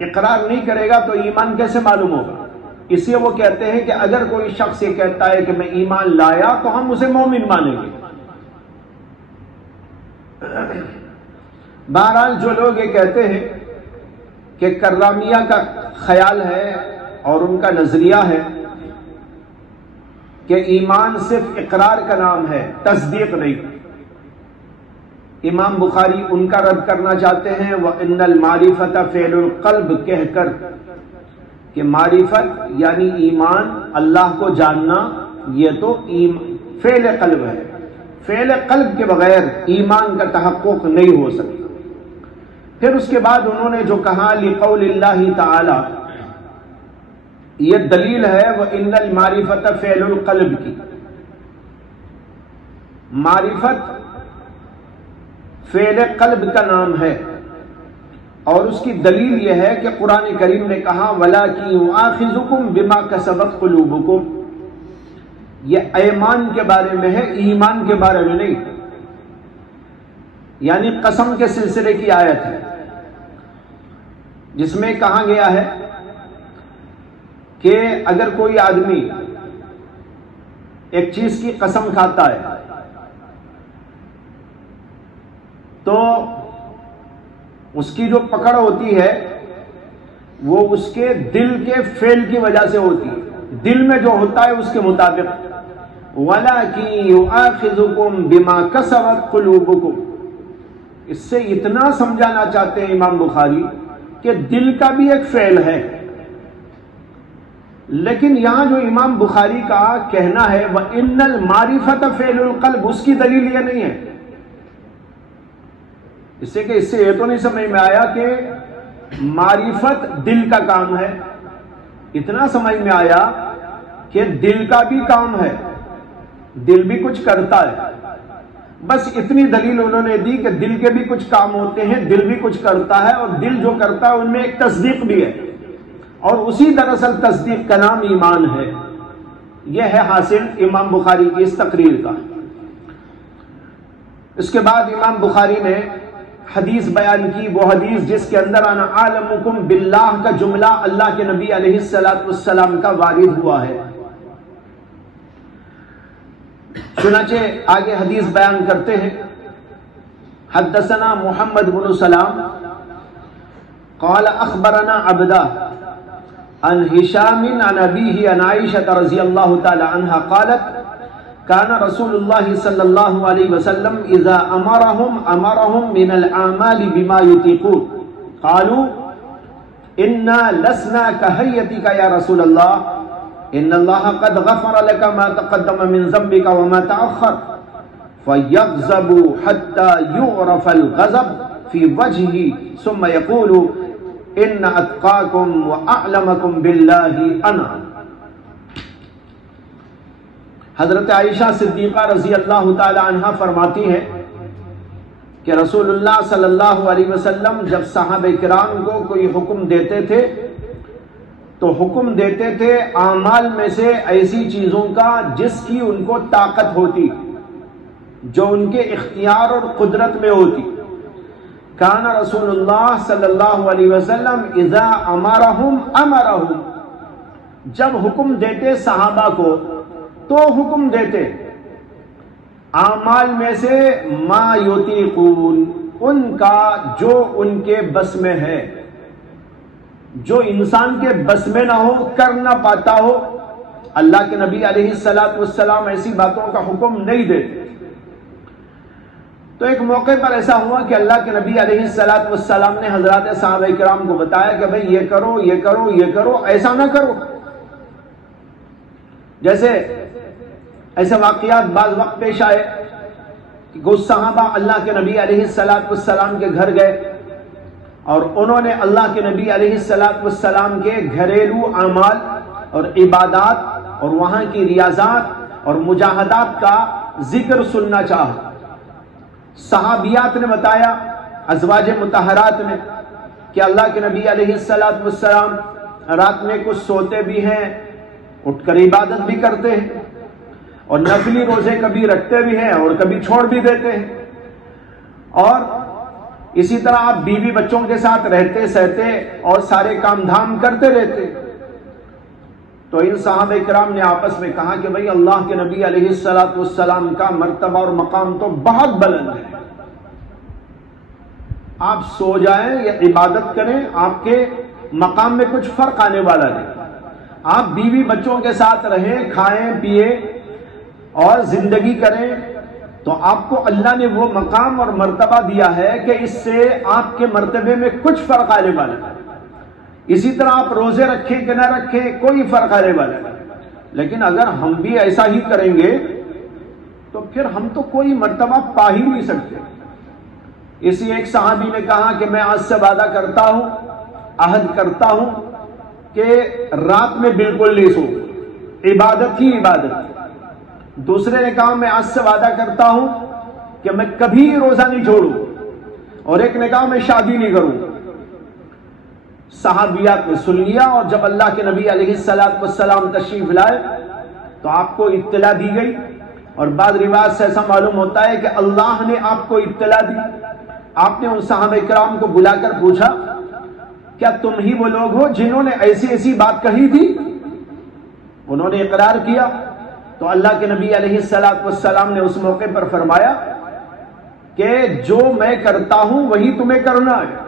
اقرار نہیں کرے گا تو ایمان کیسے معلوم ہوگا؟ اس لیے وہ کہتے ہیں کہ اگر کوئی شخص یہ کہتا ہے کہ میں ایمان لایا تو ہم اسے مومن مانیں گے. بہرحال جو لوگ یہ کہتے ہیں کہ کرامیہ کا خیال ہے اور ان کا نظریہ ہے کہ ایمان صرف اقرار کا نام ہے، تصدیق نہیں، امام بخاری ان کا رد کرنا چاہتے ہیں وَإِنَّ الْمَعْرِفَةَ فِعْلُ الْقَلْبِ کہہ کر کہ معرفت یعنی ایمان، اللہ کو جاننا، یہ تو فعل قلب ہے. فعل قلب کے بغیر ایمان کا تحقق نہیں ہو سکتا. پھر اس کے بعد انہوں نے جو کہا لِقَوْلِ اللَّهِ تَعَالَى، یہ دلیل ہے وَإِنَّ الْمَعْرِفَةَ فِعْلُ الْقَلْبِ کی. معرفت فعل قلب کا نام ہے، اور اس کی دلیل یہ ہے کہ قرآن کریم نے کہا وَلَٰكِن يُؤَاخِذُكُم بِمَا كَسَبَتْ قُلُوبُكُم. یہ ایمان کے بارے میں ہے، ایمان کے بارے میں نہیں. یعنی قسم کے سلسلے کی آیت ہے جس میں کہا گیا ہے کہ اگر کوئی آدمی ایک چیز کی قسم کھاتا ہے تو اس کی جو پکڑ ہوتی ہے وہ اس کے دل کے فعل کی وجہ سے ہوتی ہے. دل میں جو ہوتا ہے اس کے مطابق. وَلَٰكِن يُؤَاخِذُكُم بِمَا كَسَبَتْ قُلُوبُكُم. اس سے اتنا سمجھانا چاہتے ہیں امام بخاری کہ دل کا بھی ایک فعل ہے، لیکن یہاں جو امام بخاری کا کہنا ہے وَإِنَّ الْمَعْرِفَةَ فِعْلُ الْقَلْبِ، اس کی دلیل یہ نہیں ہے۔ اس سے یہ تو نہیں سمجھ میں آیا کہ معرفت دل کا کام ہے، اتنا سمجھ میں آیا کہ دل کا بھی کام ہے، دل بھی کچھ کرتا ہے۔ بس اتنی دلیل انہوں نے دی کہ دل کے بھی کچھ کام ہوتے ہیں، دل بھی کچھ کرتا ہے، اور دل جو کرتا ہے ان میں ایک تصدیق بھی ہے، اور اسی دراصل تصدیق کا نام ایمان ہے۔ یہ ہے حاصل امام بخاری کی اس تقریر کا۔ اس کے بعد امام بخاری نے حدیث بیان کی، وہ حدیث جس کے اندر انا عالمکم باللہ کا جملہ اللہ کے نبی علیہ السلام کا وارد ہوا ہے۔ چنانچہ آگے حدیث بیان کرتے ہیں، حدثنا محمد بن سلام قال اخبرنا عبدہ عن هشام عن ابیہ عن عائشہ رضی اللہ تعالی عنہ قالت كان رسول الله صلى الله عليه وسلم اذا امرهم من الاعمال بما يطيقون قالوا انا لسنا كهيئتك يا رسول الله ان الله قد غفر لك ما تقدم من ذنبك وما تأخر فيغضب حتى يعرف الغضب في وجهه ثم يقول ان اتقاكم واعلمكم بالله انا۔ حضرت عائشہ صدیقہ رضی اللہ تعالی عنہ فرماتی ہیں کہ رسول اللہ صلی اللہ علیہ وسلم جب صحابہ کرام کو کوئی حکم دیتے تھے تو حکم دیتے تھے اعمال میں سے ایسی چیزوں کا جس کی ان کو طاقت ہوتی، جو ان کے اختیار اور قدرت میں ہوتی۔ کان رسول اللہ صلی اللہ علیہ وسلم اذا امرهم جب حکم دیتے صحابہ کو تو حکم دیتے اعمال میں سے ما یطیقون، ان کا جو ان کے بس میں ہے، جو انسان کے بس میں نہ ہو، کر نہ پاتا ہو۔ اللہ کے نبی علیہ السلام ایسی باتوں کا حکم نہیں دیتے۔ تو ایک موقع پر ایسا ہوا کہ اللہ کے نبی علیہ السلام نے حضرات صحابہ کرام کو بتایا کہ بھئی یہ کرو، یہ کرو، یہ کرو، ایسا نہ کرو۔ جیسے ایسے واقعات بعض وقت پیش آئے کہ کچھ صحابہ اللہ کے نبی علیہ السلام کے گھر گئے اور انہوں نے اللہ کے نبی علیہ السلام کے گھریلو اعمال اور عبادات اور وہاں کی ریاضات اور مجاہدات کا ذکر سننا چاہا۔ صحابیات نے بتایا، ازواج مطہرات نے، کہ اللہ کے نبی علیہ السلام رات میں کچھ سوتے بھی ہیں، اٹھ کر عبادت بھی کرتے ہیں، اور نفلی روزے کبھی رکھتے بھی ہیں اور کبھی چھوڑ بھی دیتے ہیں، اور اسی طرح آپ بیوی بچوں کے ساتھ رہتے سہتے اور سارے کام دھام کرتے رہتے۔ تو ان صحابہ کرام نے آپس میں کہا کہ بھئی اللہ کے نبی علیہ السلام کا مرتبہ اور مقام تو بہت بلند ہے، آپ سو جائیں یا عبادت کریں، آپ کے مقام میں کچھ فرق آنے والا نہیں۔ آپ بیوی بچوں کے ساتھ رہیں، کھائیں پیئیں اور زندگی کریں، تو آپ کو اللہ نے وہ مقام اور مرتبہ دیا ہے کہ اس سے آپ کے مرتبے میں کچھ فرق آنے والا ہے۔ اسی طرح آپ روزے رکھیں کہ نہ رکھیں، کوئی فرق آنے والا ہے۔ لیکن اگر ہم بھی ایسا ہی کریں گے تو پھر ہم تو کوئی مرتبہ پا ہی نہیں سکتے۔ اسی ایک صحابی نے کہا کہ میں آج سے وعدہ کرتا ہوں، عہد کرتا ہوں کہ رات میں بالکل نہیں سو، عبادت ہی عبادت۔ دوسرے نے کہا میں آج سے وعدہ کرتا ہوں کہ میں کبھی روزہ نہیں چھوڑوں، اور ایک نے کہا میں شادی نہیں کروں۔ صحابیات نے سن لیا، اور جب اللہ کے نبی علیہ السلام تشریف لائے تو آپ کو اطلاع دی گئی، اور بعض روایت سے ایسا معلوم ہوتا ہے کہ اللہ نے آپ کو اطلاع دی۔ آپ نے ان صحابہ کرام کو بلا کر پوچھا کیا تم ہی وہ لوگ ہو جنہوں نے ایسی ایسی بات کہی تھی؟ انہوں نے اقرار کیا۔ تو اللہ کے نبی علیہ السلام نے اس موقع پر فرمایا کہ جو میں کرتا ہوں وہی تمہیں کرنا ہے،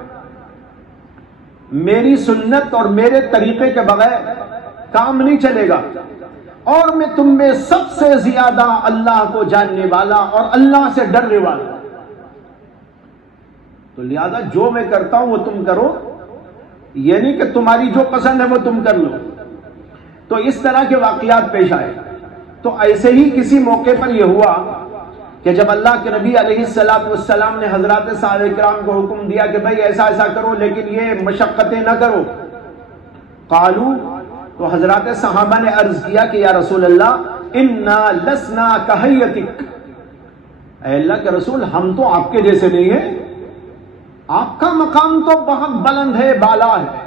میری سنت اور میرے طریقے کے بغیر کام نہیں چلے گا، اور میں تم میں سب سے زیادہ اللہ کو جاننے والا اور اللہ سے ڈرنے والا۔ تو لہذا جو میں کرتا ہوں وہ تم کرو، یہ نہیں کہ تمہاری جو پسند ہے وہ تم کر لو۔ تو اس طرح کے واقعات پیش آئے۔ تو ایسے ہی کسی موقع پر یہ ہوا کہ جب اللہ کے نبی علیہ السلام نے حضرات صحابہ کرام کو حکم دیا کہ بھائی ایسا ایسا کرو لیکن یہ مشقتیں نہ کرو، قالو، تو حضرات صحابہ نے عرض کیا کہ یا رسول اللہ انا لسنا کہیتک، اے اللہ کے رسول ہم تو آپ کے جیسے نہیں ہیں، آپ کا مقام تو بہت بلند ہے، بالا ہے۔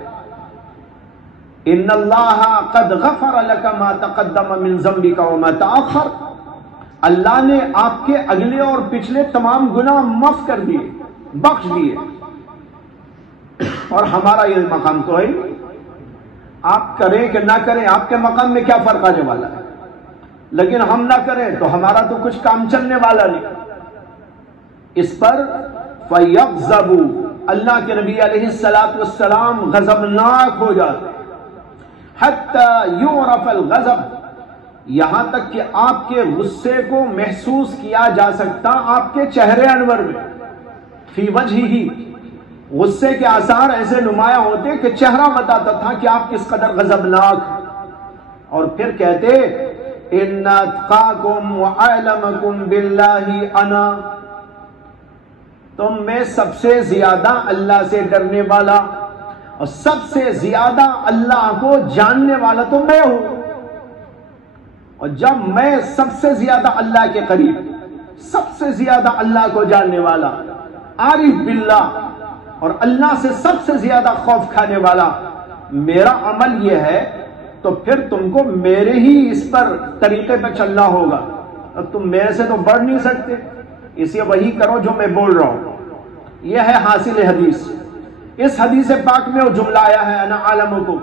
ان اللہ قد غفر لک ما تقدم من ذنبک وما تاخر، اللہ نے آپ کے اگلے اور پچھلے تمام گناہ معاف کر دیے، بخش دیے، اور ہمارا یہ مقام تو ہے، آپ کریں کہ نہ کریں آپ کے مقام میں کیا فرق آنے والا ہے، لیکن ہم نہ کریں تو ہمارا تو کچھ کام چلنے والا نہیں۔ اس پر فَيَغْضَبُوا، اللہ کے نبی علیہ السلام غضبناک ہو جاتے، حَتَّى يُعْرَفَ الْغَضَبُ، یہاں تک کہ آپ کے غصے کو محسوس کیا جا سکتا آپ کے چہرے انور میں، فی وجہہ، غصے کے آثار ایسے نمایاں ہوتے کہ چہرہ بتاتا تھا کہ آپ کس قدر غضبناک۔ اور پھر کہتے ان اتقاکم واعلمکم باللہ انا، تم میں سب سے زیادہ اللہ سے ڈرنے والا اور سب سے زیادہ اللہ کو جاننے والا تو میں ہوں، اور جب میں سب سے زیادہ اللہ کے قریب، سب سے زیادہ اللہ کو جاننے والا، عارف باللہ، اور اللہ سے سب سے زیادہ خوف کھانے والا میرا عمل یہ ہے، تو پھر تم کو میرے ہی اس پر طریقے پہ چلنا ہوگا، اب تم میرے سے تو بڑھ نہیں سکتے، اسے وہی کرو جو میں بول رہا ہوں۔ یہ ہے حاصل حدیث۔ اس حدیث پاک میں وہ جملہ آیا ہے انا عالمکم،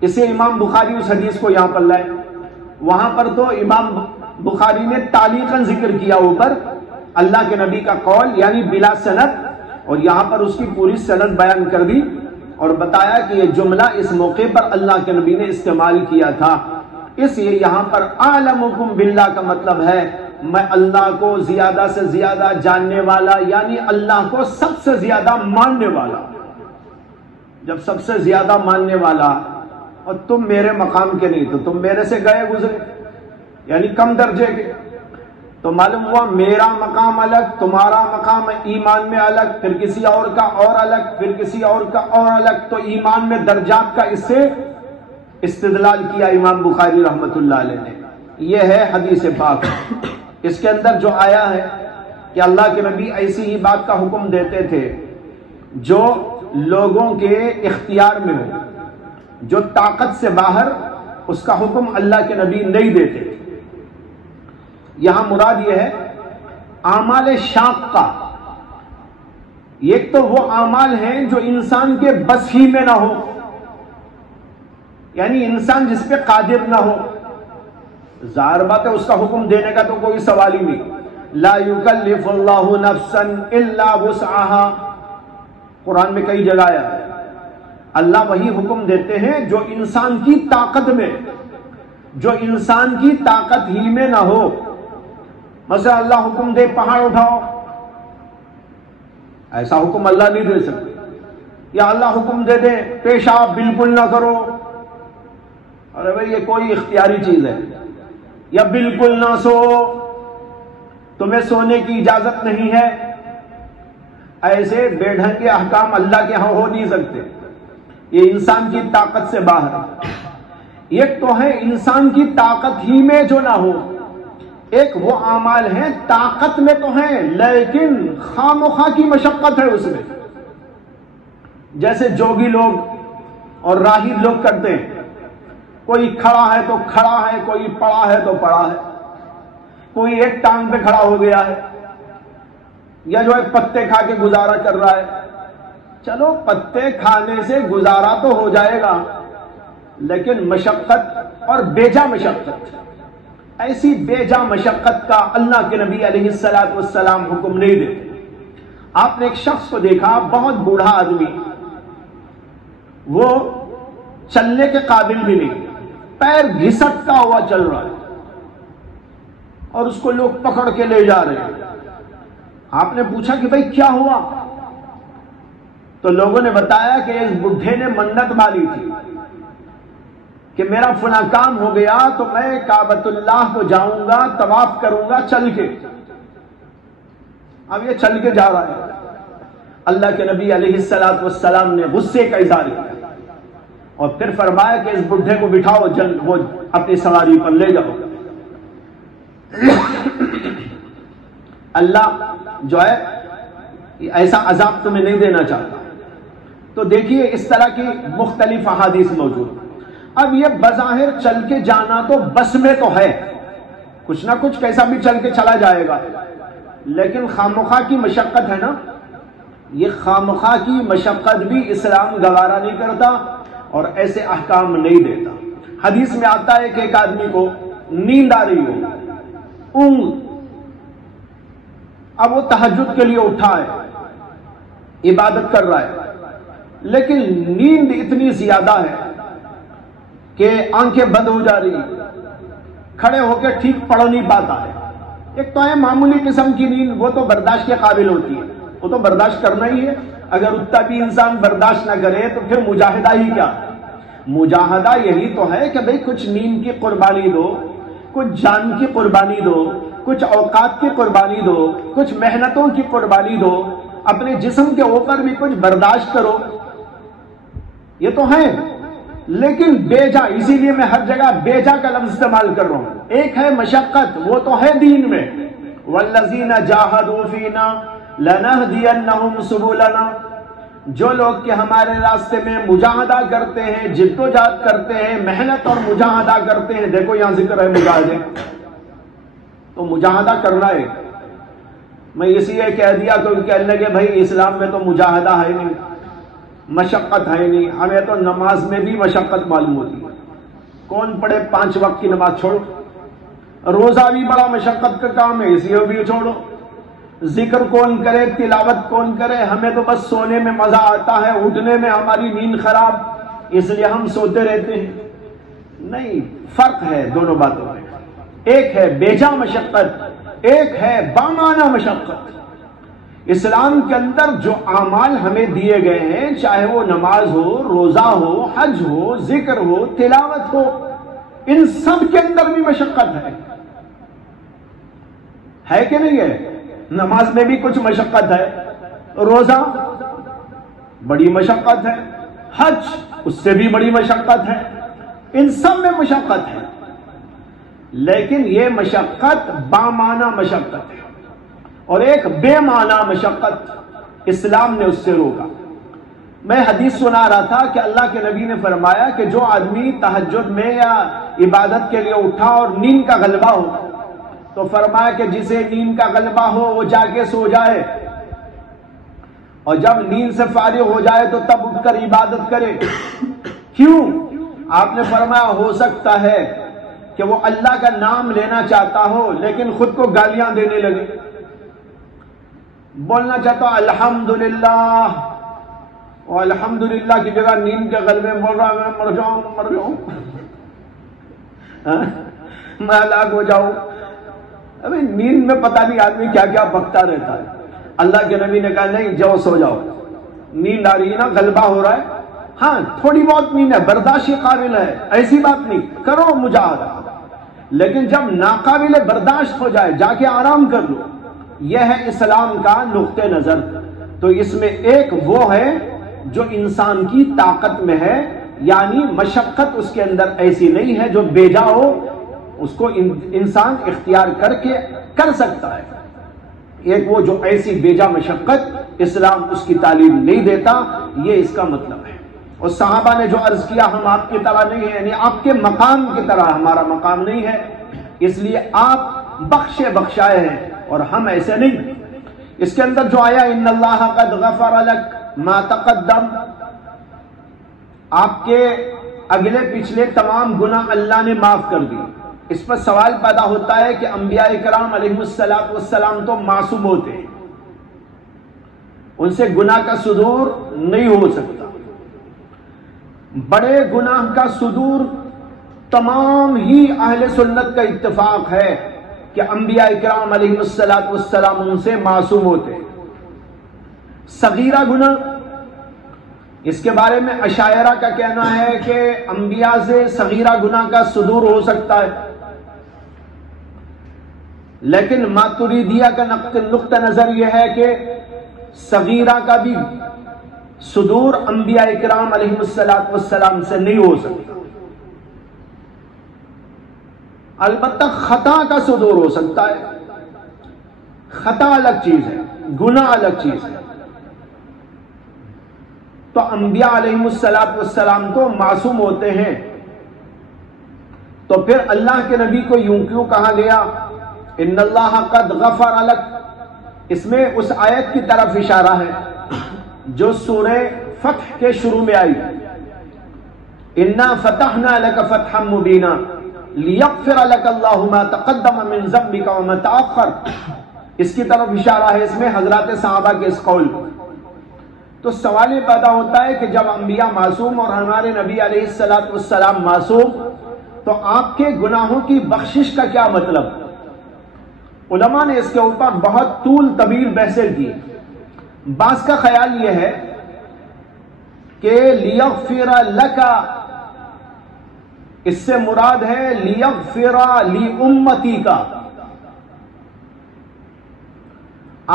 اسے امام بخاری اس حدیث کو یہاں پر لائے، وہاں پر تو امام بخاری نے تعلیقاً ذکر کیا اوپر اللہ کے نبی کا قول یعنی بلا سند، اور یہاں پر اس کی پوری سند بیان کر دی اور بتایا کہ یہ جملہ اس موقع پر اللہ کے نبی نے استعمال کیا تھا، اس لیے یہاں پر اعلمکم باللہ کا مطلب ہے میں اللہ کو زیادہ سے زیادہ جاننے والا، یعنی اللہ کو سب سے زیادہ ماننے والا۔ جب سب سے زیادہ ماننے والا اور تم میرے مقام کے نہیں تو تم میرے سے گئے گزرے، یعنی کم درجے کے، تو معلوم ہوا میرا مقام الگ، تمہارا مقام ایمان میں الگ، پھر کسی اور کا اور الگ، پھر کسی اور کا اور الگ، تو ایمان میں درجات کا اس سے استدلال کیا امام بخاری رحمت اللہ علیہ نے۔ یہ ہے حدیث پاک۔ اس کے اندر جو آیا ہے کہ اللہ کے نبی ایسی ہی بات کا حکم دیتے تھے جو لوگوں کے اختیار میں ہو، جو طاقت سے باہر، اس کا حکم اللہ کے نبی نہیں دیتے۔ یہاں مراد یہ ہے اعمال شاقہ، ایک تو وہ اعمال ہیں جو انسان کے بس ہی میں نہ ہو، یعنی انسان جس پہ قادر نہ ہو، ظاہر بات ہے اس کا حکم دینے کا تو کوئی سوال ہی نہیں، لا یکلف اللہ نفسا الا وسعها، قرآن میں کئی جگہ آیا ہے۔ اللہ وہی حکم دیتے ہیں جو انسان کی طاقت میں، جو انسان کی طاقت ہی میں نہ ہو۔ مثلا اللہ حکم دے پہاڑ اٹھاؤ، ایسا حکم اللہ نہیں دے سکتے، یا اللہ حکم دے دے پیشاب بالکل نہ کرو، ارے بھائی یہ کوئی اختیاری چیز ہے، یا بالکل نہ سو، تمہیں سونے کی اجازت نہیں ہے، ایسے بے ڈھنگ کے احکام اللہ کے ہاں ہو نہیں سکتے، یہ انسان کی طاقت سے باہر۔ ایک تو ہے انسان کی طاقت ہی میں جو نہ ہو، ایک وہ اعمال ہیں طاقت میں تو ہیں لیکن خام و خواہ کی مشقت ہے اس میں، جیسے جوگی لوگ اور راہب لوگ کرتے ہیں، کوئی کھڑا ہے تو کھڑا ہے، کوئی پڑا ہے تو پڑا ہے، کوئی ایک ٹانگ پہ کھڑا ہو گیا ہے، یا جو ہے پتے کھا کے گزارا کر رہا ہے۔ چلو پتے کھانے سے گزارا تو ہو جائے گا، لیکن مشقت اور بیجا مشقت، ایسی بیجا مشقت کا اللہ کے نبی علیہ السلام حکم نہیں دیتے۔ آپ نے ایک شخص کو دیکھا، بہت بوڑھا آدمی، وہ چلنے کے قابل بھی نہیں، پیر گھسٹتا ہوا چل رہا ہے، اور اس کو لوگ پکڑ کے لے جا رہے ہیں، آپ نے پوچھا کہ بھائی کیا ہوا؟ تو لوگوں نے بتایا کہ اس بڈھے نے منت مانی تھی کہ میرا فلاں کام ہو گیا تو میں کعبۃ اللہ کو جاؤں گا، طواف کروں گا چل کے۔ اب یہ چل کے جا رہا ہے۔ اللہ کے نبی علیہ الصلوۃ والسلام نے غصے کا اظہار کیا اور پھر فرمایا کہ اس بڈھے کو بٹھاؤ، وہ اپنی سواری پر لے جاؤ۔ اللہ جو ہے ایسا عذاب تمہیں نہیں دینا چاہتا۔ تو دیکھیے اس طرح کی مختلف احادیث موجود۔ اب یہ بظاہر چل کے جانا تو بس میں تو ہے، کچھ نہ کچھ کیسا بھی چل کے چلا جائے گا، لیکن خامخواہ کی مشقت ہے نا، یہ خامخواہ کی مشقت بھی اسلام گوارا نہیں کرتا اور ایسے احکام نہیں دیتا۔ حدیث میں آتا ہے کہ ایک آدمی کو نیند آ رہی ہو، اونگ، اب وہ تہجد کے لیے اٹھا ہے، عبادت کر رہا ہے، لیکن نیند اتنی زیادہ ہے کہ آنکھیں بند ہو جا رہی، کھڑے ہو کے ٹھیک پڑھ نہیں پاتا ہے۔ ایک تو ہے معمولی قسم کی نیند، وہ تو برداشت کے قابل ہوتی ہے، وہ تو برداشت کرنا ہی ہے۔ اگر اتنا بھی انسان برداشت نہ کرے تو پھر مجاہدہ ہی کیا؟ مجاہدہ یہی تو ہے کہ بھئی کچھ نیند کی قربانی دو، کچھ جان کی قربانی دو، کچھ اوقات کی قربانی دو، کچھ محنتوں کی قربانی دو، اپنے جسم کے اوپر بھی کچھ برداشت کرو، یہ تو ہے۔ لیکن بے جا، اسی لیے میں ہر جگہ بے جا کا لفظ استعمال کر رہا ہوں۔ ایک ہے مشقت، وہ تو ہے دین میں، والذین جاہدوا فینا لنہدینہم سبلنا، جو لوگ کہ ہمارے راستے میں مجاہدہ کرتے ہیں، جد و جہد کرتے ہیں، محنت اور مجاہدہ کرتے ہیں۔ دیکھو یہاں ذکر ہے مجاہدے، تو مجاہدہ کرنا ہے۔ میں اسی لیے کہہ دیا کہ کہنے لگے بھائی اسلام میں تو مجاہدہ ہے نہیں، مشقت ہے نہیں، ہمیں تو نماز میں بھی مشقت معلوم ہوتی ہے۔ کون پڑھے 5 وقت کی نماز؟ چھوڑو۔ روزہ بھی بڑا مشقت کا کام ہے، اسی بھی چھوڑو۔ ذکر کون کرے، تلاوت کون کرے؟ ہمیں تو بس سونے میں مزہ آتا ہے، اٹھنے میں ہماری نیند خراب، اس لیے ہم سوتے رہتے ہیں۔ نہیں، فرق ہے دونوں باتوں میں۔ ایک ہے بیجا مشقت، ایک ہے بامانہ مشقت۔ اسلام کے اندر جو اعمال ہمیں دیے گئے ہیں، چاہے وہ نماز ہو، روزہ ہو، حج ہو، ذکر ہو، تلاوت ہو، ان سب کے اندر بھی مشقت ہے کہ نہیں ہے؟ نماز میں بھی کچھ مشقت ہے، روزہ بڑی مشقت ہے، حج اس سے بھی بڑی مشقت ہے، ان سب میں مشقت ہے، لیکن یہ مشقت بامانہ مشقت ہے اور ایک بے معنی مشقت اسلام نے اس سے روکا۔ میں حدیث سنا رہا تھا کہ اللہ کے نبی نے فرمایا کہ جو آدمی تہجد میں یا عبادت کے لیے اٹھا اور نیند کا غلبہ ہو، تو فرمایا کہ جسے نیند کا غلبہ ہو وہ جا کے سو جائے، اور جب نیند سے فارغ ہو جائے تو تب اٹھ کر عبادت کرے۔ کیوں؟ آپ نے فرمایا ہو سکتا ہے کہ وہ اللہ کا نام لینا چاہتا ہو لیکن خود کو گالیاں دینے لگے، بولنا چاہتا ہوں الحمدللہ، اور الحمدللہ کی جگہ نیند کے غلبے میں بول رہا میں مر جاؤں میں ہلاک ہو جاؤں۔ ابھی نیند میں پتہ نہیں آدمی کیا کیا بکتا رہتا ہے۔ اللہ کے نبی نے کہا نہیں، جاؤ سو جاؤ، نیند آ رہی ہے نا، غلبہ ہو رہا ہے، ہاں تھوڑی بہت نیند ہے، برداشت قابل ہے، ایسی بات نہیں، کرو مجاہدہ، لیکن جب ناقابل برداشت ہو جائے جا کے آرام کر لو۔ یہ ہے اسلام کا نقطہ نظر۔ تو اس میں ایک وہ ہے جو انسان کی طاقت میں ہے، یعنی مشقت اس کے اندر ایسی نہیں ہے جو بیجا ہو، اس کو انسان اختیار کر کے کر سکتا ہے۔ ایک وہ جو ایسی بیجا مشقت اسلام اس کی تعلیم نہیں دیتا، یہ اس کا مطلب ہے۔ اور صحابہ نے جو عرض کیا ہم آپ کی طرح نہیں ہیں، یعنی آپ کے مقام کی طرح ہمارا مقام نہیں ہے، اس لیے آپ بخشے بخشائے ہیں اور ہم ایسے نہیں۔ اس کے اندر جو آیا ان اللہ قد غفر لک ما تقدم، آپ کے اگلے پچھلے تمام گناہ اللہ نے معاف کر دی۔ اس پر سوال پیدا ہوتا ہے کہ انبیاء کرام علیہ السلام تو معصوم ہوتے ہیں، ان سے گناہ کا صدور نہیں ہو سکتا۔ بڑے گناہ کا صدور تمام ہی اہل سنت کا اتفاق ہے کہ انبیاء اکرام علیہ السلام ان سے معصوم ہوتے. صغیرہ گناہ، اس کے بارے میں اشاعرہ کا کہنا ہے کہ انبیاء سے صغیرہ گناہ کا صدور ہو سکتا ہے، لیکن ماتریدیہ کا نقطہ نظر یہ ہے کہ صغیرہ کا بھی صدور انبیاء اکرام علیہ السلام سے نہیں ہو سکتا. البتہ خطا کا صدور ہو سکتا ہے. خطا الگ چیز ہے، گناہ الگ چیز ہے. تو انبیاء علیہ السلام تو معصوم ہوتے ہیں، تو پھر اللہ کے نبی کو یوں کیوں کہا گیا ان اللہ قد غفر لک؟ اس میں اس آیت کی طرف اشارہ ہے جو سورہ فتح کے شروع میں آئی، انا فتحنا لک فتحا مبینا لیغفر لک اللہ ما تقدم من ذنبک وما تأخر. اس کی طرف اشارہ ہے اس میں حضرات صحابہ کے اس قول. تو سوال یہ پیدا ہوتا ہے کہ جب انبیاء معصوم اور ہمارے نبی علیہ السلام معصوم، تو آپ کے گناہوں کی بخشش کا کیا مطلب؟ علماء نے اس کے اوپر بہت طول طویل بحثیں کی. بعض کا خیال یہ ہے کہ لیغفر لک، اس سے مراد ہے لیغفر لی امتی کا،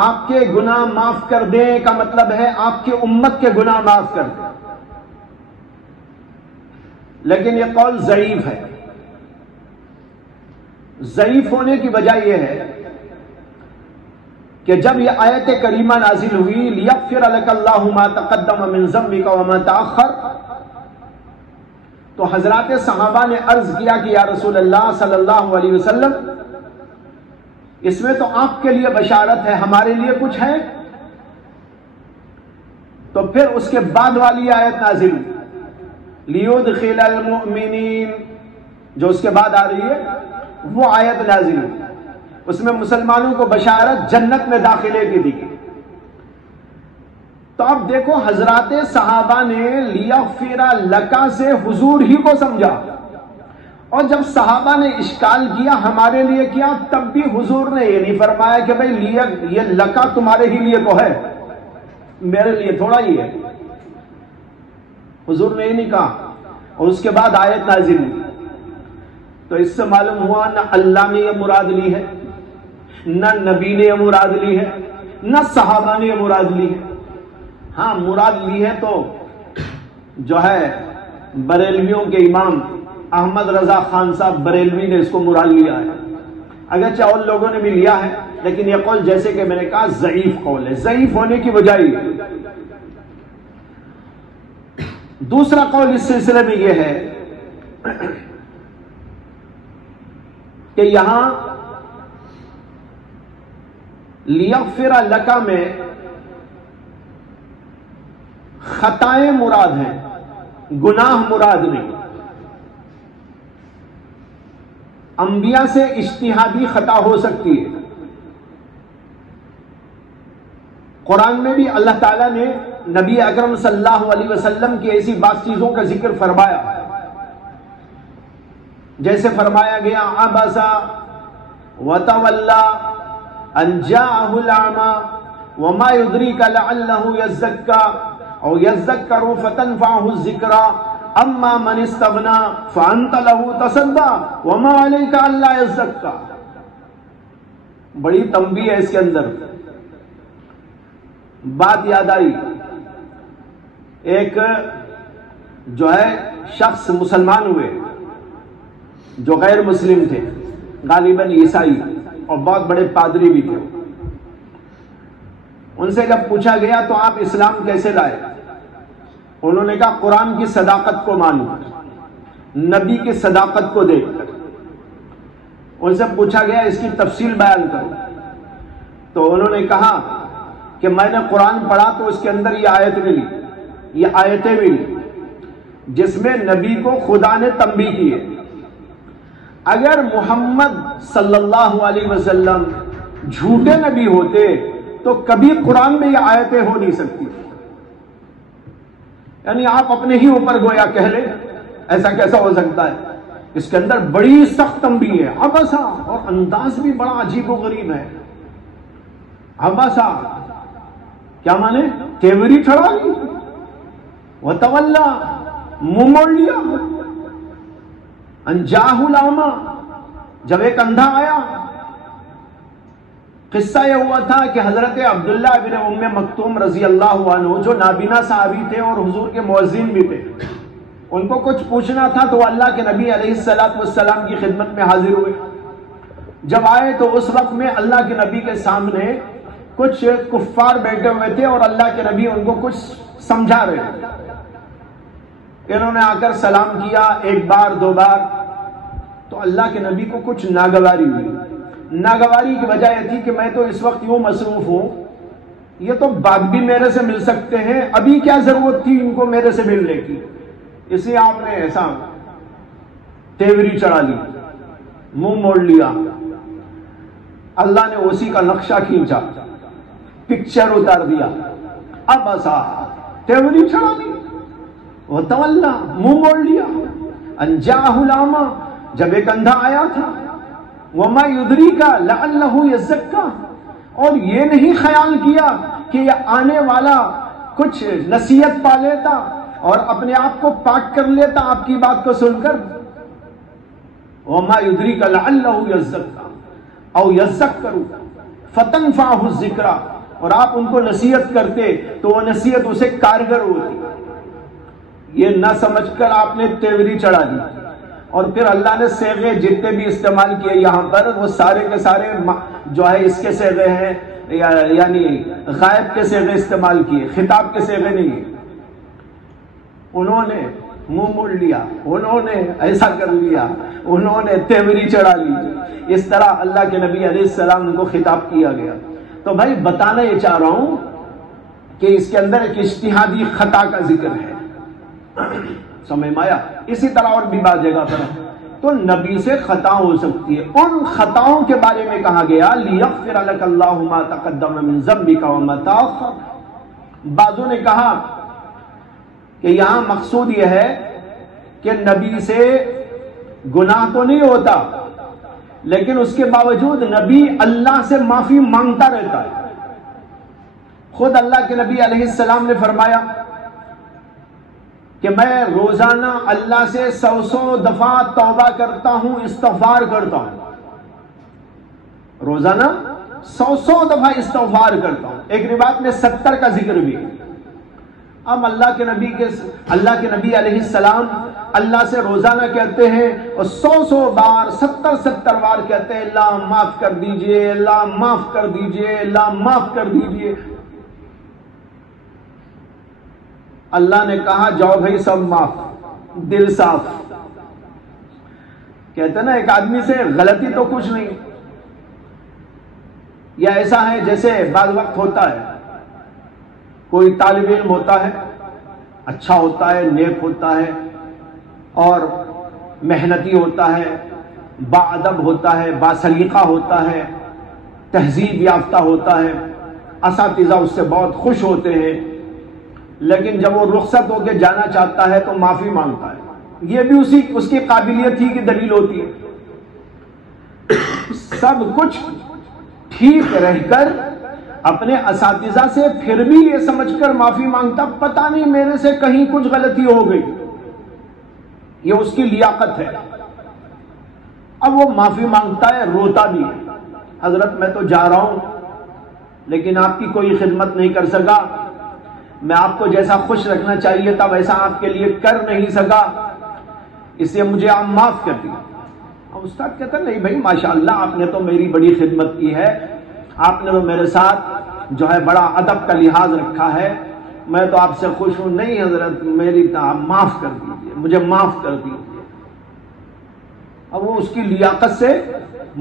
آپ کے گناہ معاف کر دیں کا مطلب ہے آپ کی امت کے گناہ معاف کر دیں. لیکن یہ قول ضعیف ہے. ضعیف ہونے کی وجہ یہ ہے کہ جب یہ آیت کریمہ نازل ہوئی لیغفر لک اللہ ما تقدم من ذنبک وما تأخر، تو حضرات صحابہ نے عرض کیا کہ یا رسول اللہ صلی اللہ علیہ وسلم، اس میں تو آپ کے لیے بشارت ہے، ہمارے لیے کچھ ہے؟ تو پھر اس کے بعد والی آیت نازل لیدخل المؤمنین، جو اس کے بعد آ رہی ہے وہ آیت نازل، اس میں مسلمانوں کو بشارت جنت میں داخلے کی دی. تو اب دیکھو حضرات صحابہ نے لیغفر لک سے حضور ہی کو سمجھا، اور جب صحابہ نے اشکال کیا ہمارے لیے کیا، تب بھی حضور نے یہ نہیں فرمایا کہ بھئی یہ لکا تمہارے ہی لیے تو ہے، میرے لیے تھوڑا ہی ہے. حضور نے یہ نہیں کہا. اور اس کے بعد آیت نازل ہوئی. تو اس سے معلوم ہوا نہ اللہ نے یہ مراد لی ہے، نہ نبی نے یہ مراد لی ہے، نہ صحابہ نے یہ مراد لی ہے. ہاں مراد لی ہے تو جو ہے بریلویوں کے امام احمد رضا خان صاحب بریلوی نے اس کو مراد لیا ہے، اگرچہ اور لوگوں نے بھی لیا ہے، لیکن یہ قول جیسے کہ میں نے کہا ضعیف قول ہے. ضعیف ہونے کی وجہ یہ. دوسرا قول اس سلسلے میں یہ ہے کہ یہاں لیغفر لک میں خطائیں مراد ہیں، گناہ مراد نہیں. انبیاء سے اجتہادی خطا ہو سکتی ہے. قرآن میں بھی اللہ تعالیٰ نے نبی اکرم صلی اللہ علیہ وسلم کی ایسی بعض چیزوں کا ذکر فرمایا، جیسے فرمایا گیا عبس وتولی ان جاءہ الاعمی وما يدریک لعلہ یزکی او یذکر فتنفعہ الذکری اما من استغنا فانت له تصدی وما علیک الا یزکی. بڑی تنبیہ ہے اس کے اندر. بات یاد آئی، ایک جو ہے شخص مسلمان ہوئے جو غیر مسلم تھے، غالباً عیسائی، اور بہت بڑے پادری بھی تھے. ان سے جب پوچھا گیا تو آپ اسلام کیسے لائے؟ انہوں نے کہا قرآن کی صداقت کو مانو، نبی کی صداقت کو دیکھ کر. ان سے پوچھا گیا اس کی تفصیل بیان کرو، تو انہوں نے کہا کہ میں نے قرآن پڑھا تو اس کے اندر یہ آیت ملی، یہ آیتیں ملی جس میں نبی کو خدا نے تنبیہ کی ہے. اگر محمد صلی اللہ علیہ وسلم جھوٹے نبی ہوتے تو کبھی قرآن میں یہ آیتیں ہو نہیں سکتی. یعنی آپ اپنے ہی اوپر گویا کہہ لیں، ایسا کیسا ہو سکتا ہے؟ اس کے اندر بڑی سخت تنبیہ ہے. عبسا، اور انداز بھی بڑا عجیب و غریب ہے. عبسا کیا مانے؟ تیوری ٹھڑا لی. وتولا، منہ موڑ لیا. ان جاہ الاعمی، جب ایک اندھا آیا. قصہ یہ ہوا تھا کہ حضرت عبداللہ ابن ام مکتوم رضی اللہ عنہ جو نابینا صحابی تھے اور حضور کے مؤذن بھی تھے، ان کو کچھ پوچھنا تھا تو اللہ کے نبی علیہ السلام کی خدمت میں حاضر ہوئے. جب آئے تو اس وقت میں اللہ کے نبی کے سامنے کچھ کفار بیٹھے ہوئے تھے اور اللہ کے نبی ان کو کچھ سمجھا رہے تھے. انہوں نے آ کر سلام کیا ایک بار دو بار، تو اللہ کے نبی کو کچھ ناگواری ہوئی. ناگواری کی وجہ یہ تھی کہ میں تو اس وقت یوں مصروف ہوں، یہ تو بعد بھی میرے سے مل سکتے ہیں، ابھی کیا ضرورت تھی ان کو میرے سے ملنے کی. اس لیے آپ نے ایسا تیوری چڑھا لی، منہ موڑ لیا. اللہ نے اسی کا نقشہ کھینچا، پکچر اتار دیا. اب ایسا تیوری چڑھا لی، وتولا، منہ موڑ لیا. ان جاہ الاعمی، جب ایک اندھا آیا تھا. وما یدریک لعلہ یزکا، اور یہ نہیں خیال کیا کہ یہ آنے والا کچھ نصیحت پا لیتا اور اپنے آپ کو پاک کر لیتا آپ کی بات کو سن کر. وما یدریک لعلہ یزکا او یذکر فتنفعہ الذکریٰ، اور آپ ان کو نصیحت کرتے تو وہ نصیحت اسے کارگر ہوتی. یہ نہ سمجھ کر آپ نے تیوری چڑھا دی. اور پھر اللہ نے صیغے جتنے بھی استعمال کیے یہاں پر، وہ سارے کے سارے جو ہے اس کے صیغے ہیں، یعنی غائب کے صیغے استعمال کیے، خطاب کے صیغے نہیں. انہوں نے منہ موڑ لیا، انہوں نے ایسا کر لیا، انہوں نے تیوری چڑھا لی. اس طرح اللہ کے نبی علیہ السلام کو خطاب کیا گیا. تو بھائی بتانا یہ چاہ رہا ہوں کہ اس کے اندر ایک اجتہادی خطا کا ذکر ہے. سمجھ میں آیا؟ اسی طرح اور بھی بعض جگہ پر تو نبی سے خطا ہو سکتی ہے. ان خطاؤں کے بارے میں کہا گیا لیغفر لک اللہ ما تقدم من ذنبک وما تاخر. بعضوں نے کہا کہ یہاں مقصود یہ ہے کہ نبی سے گناہ تو نہیں ہوتا، لیکن اس کے باوجود نبی اللہ سے معافی مانگتا رہتا ہے. خود اللہ کے نبی علیہ السلام نے فرمایا کہ میں روزانہ اللہ سے 100 دفعہ توبہ کرتا ہوں، استغفار کرتا ہوں. روزانہ 100 دفعہ استغفار کرتا ہوں. ایک روایت میں 70 کا ذکر بھی. اب اللہ کے نبی علیہ السلام اللہ سے روزانہ کہتے ہیں اور 100 بار 70 بار کہتے ہیں اللہ معاف کر دیجئے، اللہ معاف کر دیجئے، اللہ معاف کر دیجئے. اللہ نے کہا جاؤ بھائی سب معاف، دل صاف. کہتے ہیں نا ایک آدمی سے غلطی تو کچھ نہیں، یا ایسا ہے جیسے بعض وقت ہوتا ہے کوئی طالب علم ہوتا ہے، اچھا ہوتا ہے، نیک ہوتا ہے اور محنتی ہوتا ہے، باادب ہوتا ہے، باسلیقہ ہوتا ہے، تہذیب یافتہ ہوتا ہے، اساتذہ اس سے بہت خوش ہوتے ہیں، لیکن جب وہ رخصت ہو کے جانا چاہتا ہے تو معافی مانگتا ہے. یہ بھی اس کی قابلیت ہی کی دلیل ہوتی ہے. سب کچھ ٹھیک رہ کر اپنے اساتذہ سے پھر بھی یہ سمجھ کر معافی مانگتا پتہ نہیں میرے سے کہیں کچھ غلطی ہو گئی. یہ اس کی لیاقت ہے. اب وہ معافی مانگتا ہے، روتا بھی ہے، حضرت میں تو جا رہا ہوں لیکن آپ کی کوئی خدمت نہیں کر سکا، میں آپ کو جیسا خوش رکھنا چاہیے تھا ویسا آپ کے لیے کر نہیں سکا، اس لیے مجھے آپ معاف کر دیا. اب استاد کہتا نہیں بھائی ماشاءاللہ آپ نے تو میری بڑی خدمت کی ہے، آپ نے تو میرے ساتھ جو ہے بڑا ادب کا لحاظ رکھا ہے، میں تو آپ سے خوش ہوں. نہیں حضرت میری آپ معاف کر دیجیے، مجھے معاف کر دیجیے. اب وہ اس کی لیاقت سے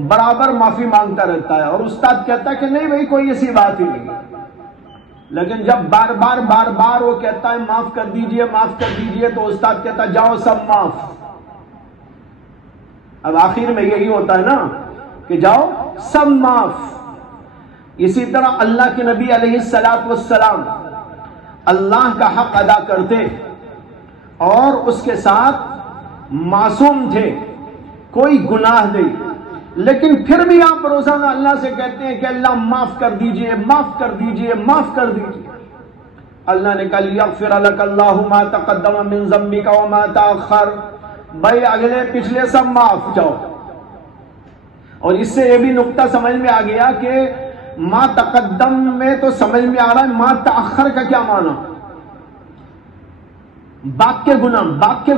برابر معافی مانگتا رہتا ہے اور استاد کہتا ہے کہ نہیں بھائی کوئی ایسی بات ہی نہیں. لیکن جب بار بار وہ کہتا ہے معاف کر دیجئے معاف کر دیجئے تو استاد کہتا ہے جاؤ سب معاف. اب آخر میں یہی ہوتا ہے نا کہ جاؤ سب معاف. اسی طرح اللہ کے نبی علیہ السلام اللہ کا حق ادا کرتے اور اس کے ساتھ معصوم تھے، کوئی گناہ نہیں، لیکن پھر بھی آپ روزانہ اللہ سے کہتے ہیں کہ اللہ معاف کر دیجئے، معاف کر دیجئے، معاف کر دیجئے۔ اللہ نے کہا لیغفر لک اللہ ما تقدم من ذنبک وما تأخر، بھائی اگلے پچھلے سب معاف جاؤ۔ اور اس سے یہ بھی نقطہ سمجھ میں آ گیا کہ ما تقدم میں تو سمجھ میں آ رہا ہے، ما تأخر کا کیا معنی؟ باق کے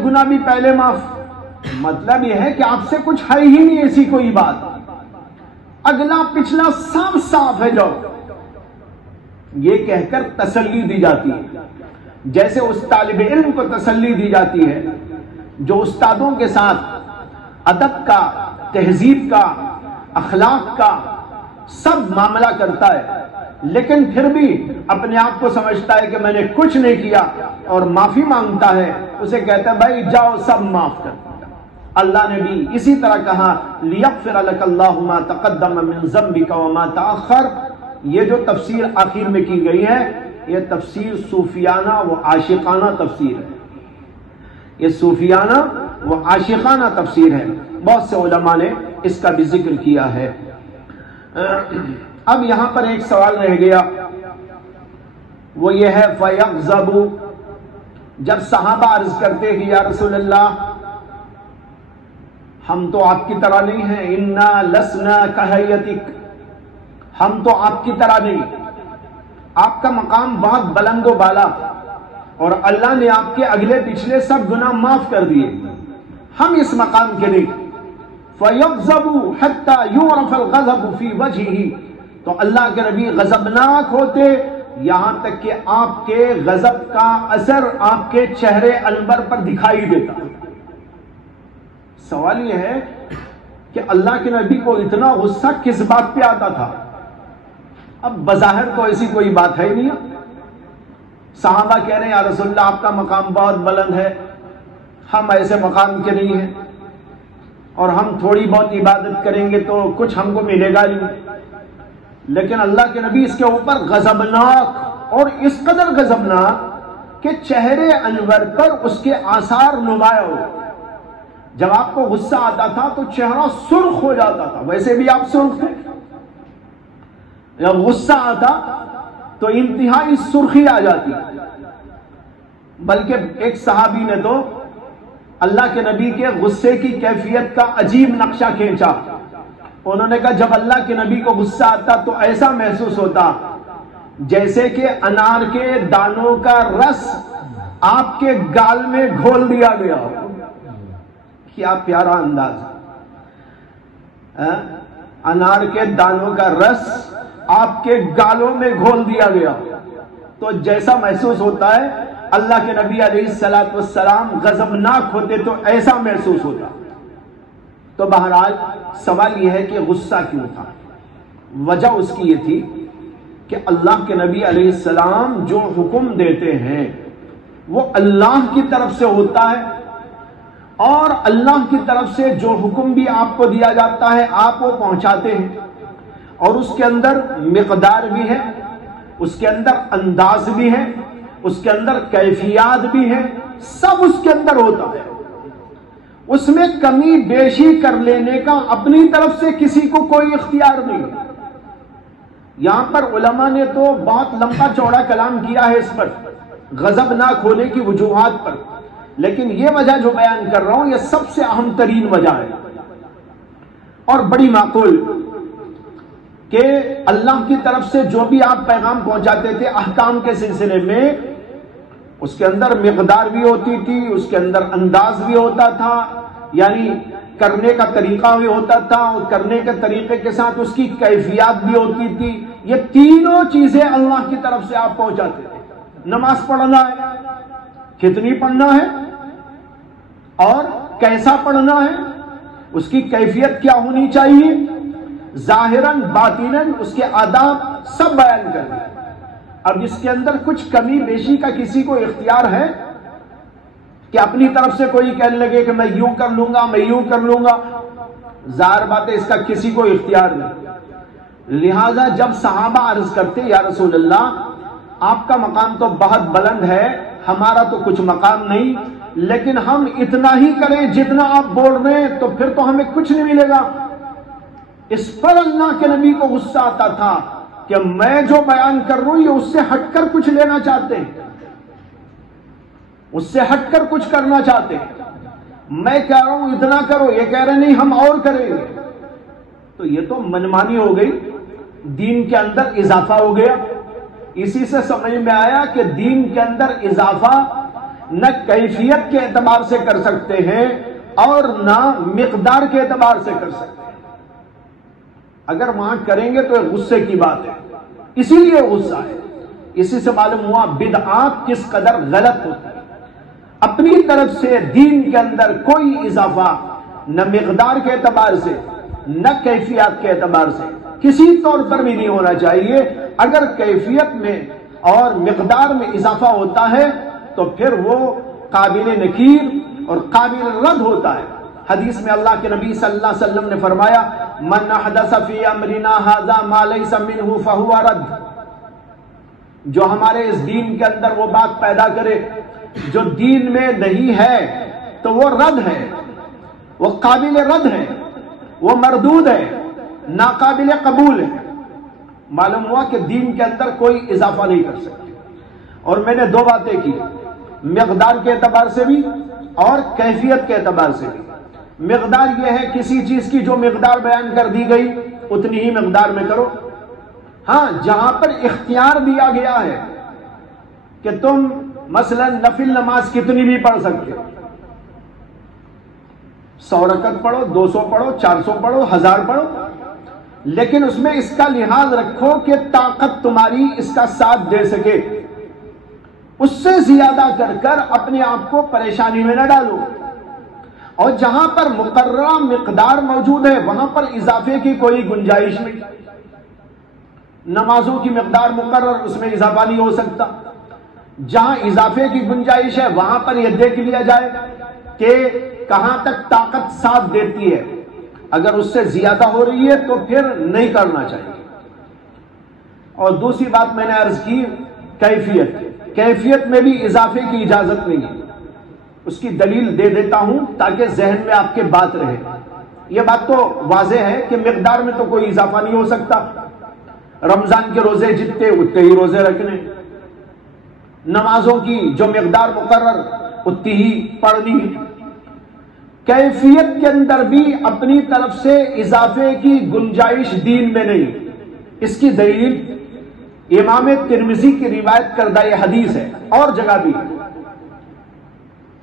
گناہ بھی پہلے معاف، مطلب یہ ہے کہ آپ سے کچھ ہے ہی نہیں ایسی کوئی بات، اگلا پچھلا سب صاف ہے جاؤ، یہ کہہ کر تسلی دی جاتی ہے۔ جیسے اس طالب علم کو تسلی دی جاتی ہے جو استادوں کے ساتھ ادب کا، تہذیب کا، اخلاق کا سب معاملہ کرتا ہے، لیکن پھر بھی اپنے آپ کو سمجھتا ہے کہ میں نے کچھ نہیں کیا اور معافی مانگتا ہے، اسے کہتا ہے بھائی جاؤ سب معاف کر۔ اللہ نے بھی اسی طرح کہا لیغفر لک اللہ ما تقدم من ذنبک وما تأخر۔ یہ جو تفسیر آخر میں کی گئی ہے یہ تفسیر صوفیانہ و عاشقانہ تفسیر ہے، یہ صوفیانہ و عاشقانہ تفسیر ہے، بہت سے علماء نے اس کا بھی ذکر کیا ہے۔ اب یہاں پر ایک سوال رہ گیا، وہ یہ ہے فَيَغْضَبُ، جب صحابہ عرض کرتے کہ یا رسول اللہ ہم تو آپ کی طرح نہیں ہیں، اِنَّا لَسْنَا كَهَيَّتِكَ، ہم تو آپ کی طرح نہیں، آپ کا مقام بہت بلند و بالا اور اللہ نے آپ کے اگلے پچھلے سب گناہ معاف کر دیے، ہم اس مقام کے نہیں۔ فَيَغْضَبُ حَتَّى يُعْرَفَ الْغَضَبُ فِي وَجْهِهِ، تو اللہ کے نبی غضبناک ہوتے یہاں تک کہ آپ کے غضب کا اثر آپ کے چہرے انور پر دکھائی دیتا۔ سوال یہ ہے کہ اللہ کے نبی کو اتنا غصہ کس بات پہ آتا تھا؟ اب بظاہر تو ایسی کوئی بات ہے ہی نہیں، صحابہ کہہ رہے ہیں یا رسول اللہ آپ کا مقام بہت بلند ہے، ہم ایسے مقام کے نہیں ہیں اور ہم تھوڑی بہت عبادت کریں گے تو کچھ ہم کو ملے گا نہیں، لیکن اللہ کے نبی اس کے اوپر غضبناک، اور اس قدر غضبناک کہ چہرے انور پر اس کے آثار نمایاں ہو۔ جب آپ کو غصہ آتا تھا تو چہرہ سرخ ہو جاتا تھا، ویسے بھی آپ سرخ تھے، جب غصہ آتا تو انتہائی سرخی آ جاتی، بلکہ ایک صحابی نے تو اللہ کے نبی کے غصے کی کیفیت کا عجیب نقشہ کھینچا۔ انہوں نے کہا جب اللہ کے نبی کو غصہ آتا تو ایسا محسوس ہوتا جیسے کہ انار کے دانوں کا رس آپ کے گال میں گھول دیا گیا ہو۔ کیا پیارا انداز ہے، انار کے دانوں کا رس آپ کے گالوں میں گھول دیا گیا تو جیسا محسوس ہوتا ہے، اللہ کے نبی علیہ الصلوۃ والسلام غضبناک ہوتے تو ایسا محسوس ہوتا۔ تو بہرحال سوال یہ ہے کہ غصہ کیوں تھا؟ وجہ اس کی یہ تھی کہ اللہ کے نبی علیہ السلام جو حکم دیتے ہیں وہ اللہ کی طرف سے ہوتا ہے، اور اللہ کی طرف سے جو حکم بھی آپ کو دیا جاتا ہے آپ وہ پہنچاتے ہیں، اور اس کے اندر مقدار بھی ہے، اس کے اندر انداز بھی ہے، اس کے اندر کیفیات بھی ہے، سب اس کے اندر ہوتا ہے۔ اس میں کمی بیشی کر لینے کا اپنی طرف سے کسی کو کوئی اختیار نہیں۔ یہاں پر علماء نے تو بہت لمبا چوڑا کلام کیا ہے اس پر، غضبناک ہونے کی وجوہات پر، لیکن یہ وجہ جو بیان کر رہا ہوں یہ سب سے اہم ترین وجہ ہے اور بڑی معقول، کہ اللہ کی طرف سے جو بھی آپ پیغام پہنچاتے تھے احکام کے سلسلے میں، اس کے اندر مقدار بھی ہوتی تھی، اس کے اندر انداز بھی ہوتا تھا، یعنی کرنے کا طریقہ بھی ہوتا تھا، اور کرنے کے طریقے کے ساتھ اس کی کیفیات بھی ہوتی تھی۔ یہ تینوں چیزیں اللہ کی طرف سے آپ پہنچاتے تھے۔ نماز پڑھنا ہے، کتنی پڑھنا ہے اور کیسا پڑھنا ہے، اس کی کیفیت کیا ہونی چاہیے، ظاہراً باطناً اس کے آداب سب بیان کر دیں۔ اب اس کے اندر کچھ کمی بیشی کا کسی کو اختیار ہے کہ اپنی طرف سے کوئی کہنے لگے کہ میں یوں کر لوں گا، میں یوں کر لوں گا؟ ظاہر بات ہے اس کا کسی کو اختیار نہیں۔ لہذا جب صحابہ عرض کرتے یا رسول اللہ آپ کا مقام تو بہت بلند ہے، ہمارا تو کچھ مقام نہیں، لیکن ہم اتنا ہی کریں جتنا آپ بول رہے ہیں تو پھر تو ہمیں کچھ نہیں ملے گا. اس پر اللہ کے نبی کو غصہ آتا تھا کہ میں جو بیان کر رہا ہوں یہ اس سے ہٹ کر کچھ لینا چاہتے ہیں, اس سے ہٹ کر کچھ کرنا چاہتے ہیں. میں کہہ رہا ہوں اتنا کرو, یہ کہہ رہے نہیں ہم اور کریں گے. تو یہ تو منمانی ہو گئی, دین کے اندر اضافہ ہو گیا. اسی سے سمجھ میں آیا کہ دین کے اندر اضافہ نہ کیفیت کے اعتبار سے کر سکتے ہیں اور نہ مقدار کے اعتبار سے کر سکتے ہیں. اگر وہاں کریں گے تو غصے کی بات ہے, اسی لیے غصہ ہے. اسی سے معلوم ہوا بدعات کس قدر غلط ہوتی ہے. اپنی طرف سے دین کے اندر کوئی اضافہ نہ مقدار کے اعتبار سے نہ کیفیت کے اعتبار سے کسی طور پر بھی نہیں ہونا چاہیے. اگر کیفیت میں اور مقدار میں اضافہ ہوتا ہے تو پھر وہ قابل نکیر اور قابل رد ہوتا ہے. حدیث میں اللہ کے نبی صلی اللہ علیہ وسلم نے فرمایا من احدث فی امرنا ھذا ما لیس منہ فہو رد. جو ہمارے اس دین کے اندر وہ بات پیدا کرے جو دین میں نہیں ہے تو وہ رد ہے, وہ قابل رد ہے, وہ مردود ہے, ناقابل قبول ہے. معلوم ہوا کہ دین کے اندر کوئی اضافہ نہیں کر سکتے. اور میں نے دو باتیں کی, مقدار کے اعتبار سے بھی اور کیفیت کے اعتبار سے بھی. مقدار یہ ہے کسی چیز کی جو مقدار بیان کر دی گئی اتنی ہی مقدار میں کرو. ہاں جہاں پر اختیار دیا گیا ہے کہ تم مثلا نفل نماز کتنی بھی پڑھ سکتے ہو, 100 رکعت پڑھو, 200 پڑھو, 400 پڑھو, 1000 پڑھو, لیکن اس میں اس کا لحاظ رکھو کہ طاقت تمہاری اس کا ساتھ دے سکے. اس سے زیادہ کر اپنے آپ کو پریشانی میں نہ ڈالو. اور جہاں پر مقررہ مقدار موجود ہے وہاں پر اضافے کی کوئی گنجائش نہیں. نمازوں کی مقدار مقرر, اس میں اضافہ نہیں ہو سکتا. جہاں اضافے کی گنجائش ہے وہاں پر یہ دیکھ لیا جائے کہ کہاں تک طاقت ساتھ دیتی ہے. اگر اس سے زیادہ ہو رہی ہے تو پھر نہیں کرنا چاہیے. اور دوسری بات میں نے عرض کی کیفیت. کیفیت میں بھی اضافے کی اجازت نہیں ہے. اس کی دلیل دے دیتا ہوں تاکہ ذہن میں آپ کے بات رہے. یہ بات تو واضح ہے کہ مقدار میں تو کوئی اضافہ نہیں ہو سکتا. رمضان کے روزے جتنے اتنے ہی روزے رکھنے, نمازوں کی جو مقدار مقرر اتنی ہی پڑھنی. کیفیت کے اندر بھی اپنی طرف سے اضافے کی گنجائش دین میں نہیں. اس کی دلیل امام ترمذی کی روایت کردہ یہ حدیث ہے, اور جگہ بھی,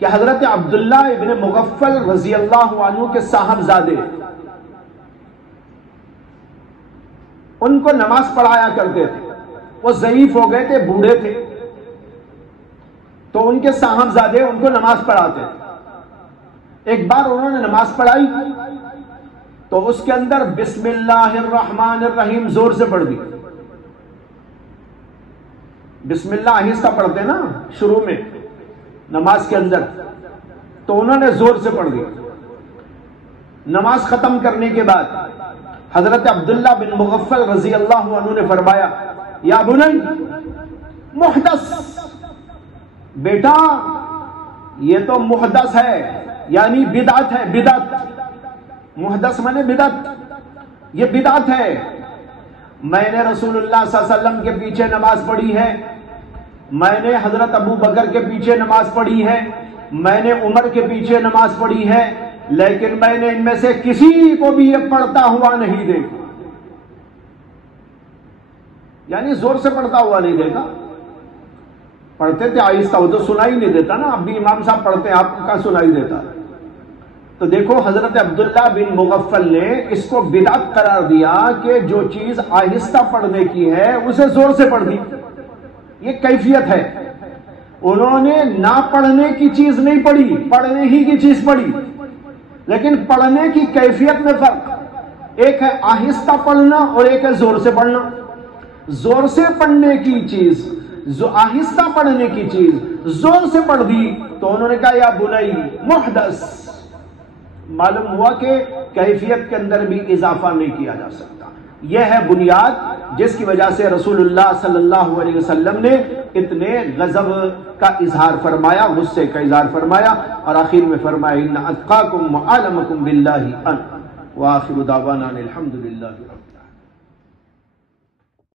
کہ حضرت عبداللہ ابن مغفل رضی اللہ عنہ کے صاحبزادے ان کو نماز پڑھایا کرتے تھے. وہ ضعیف ہو گئے تھے, بوڑھے تھے, تو ان کے صاحبزادے ان کو نماز پڑھاتے تھے. ایک بار انہوں نے نماز پڑھائی تو اس کے اندر بسم اللہ الرحمن الرحیم زور سے پڑھ دی. بسم اللہ آہستہ پڑھتے نا شروع میں نماز کے اندر, تو انہوں نے زور سے پڑھ دی. نماز ختم کرنے کے بعد حضرت عبداللہ بن مغفل رضی اللہ عنہ نے فرمایا یا بنی محدث, بیٹا یہ تو محدث ہے, یعنی بدعت ہے. بدعت, محدث مانے بدعت, یہ بدعت ہے. میں نے رسول اللہ صلی اللہ علیہ وسلم کے پیچھے نماز پڑھی ہے, میں نے حضرت ابو بکر کے پیچھے نماز پڑھی ہے, میں نے عمر کے پیچھے نماز پڑھی ہے, لیکن میں نے ان میں سے کسی کو بھی یہ پڑھتا ہوا نہیں دیکھا. یعنی زور سے پڑھتا ہوا نہیں دیکھا. پڑھتے تھے آہستہ, وہ تو سنائی نہیں دیتا نا. اب بھی امام صاحب پڑھتے ہیں, آپ کا سنائی دیتا. تو دیکھو حضرت عبداللہ بن مغفل نے اس کو بدعت قرار دیا کہ جو چیز آہستہ پڑھنے کی ہے اسے زور سے پڑھ دی. یہ کیفیت ہے. انہوں نے نہ پڑھنے کی چیز نہیں پڑھی, پڑھنے ہی کی چیز پڑھی, لیکن پڑھنے کی کیفیت میں فرق. ایک ہے آہستہ پڑھنا اور ایک ہے زور سے پڑھنا. زور سے پڑھنے کی چیز, آہستہ پڑھنے کی چیز زور سے پڑھ دی تو انہوں نے کہا یا بنی محدث. معلوم ہوا کہ کیفیت کے اندر بھی اضافہ نہیں کیا جا سکتا. یہ ہے بنیاد جس کی وجہ سے رسول اللہ صلی اللہ علیہ وسلم نے اتنے غضب کا اظہار فرمایا، غصے کا اظہار فرمایا، اور آخر میں فرمایا ان اتقاکم وعلمکم باللہ ان، وآخر دعوانا الحمدللہ رب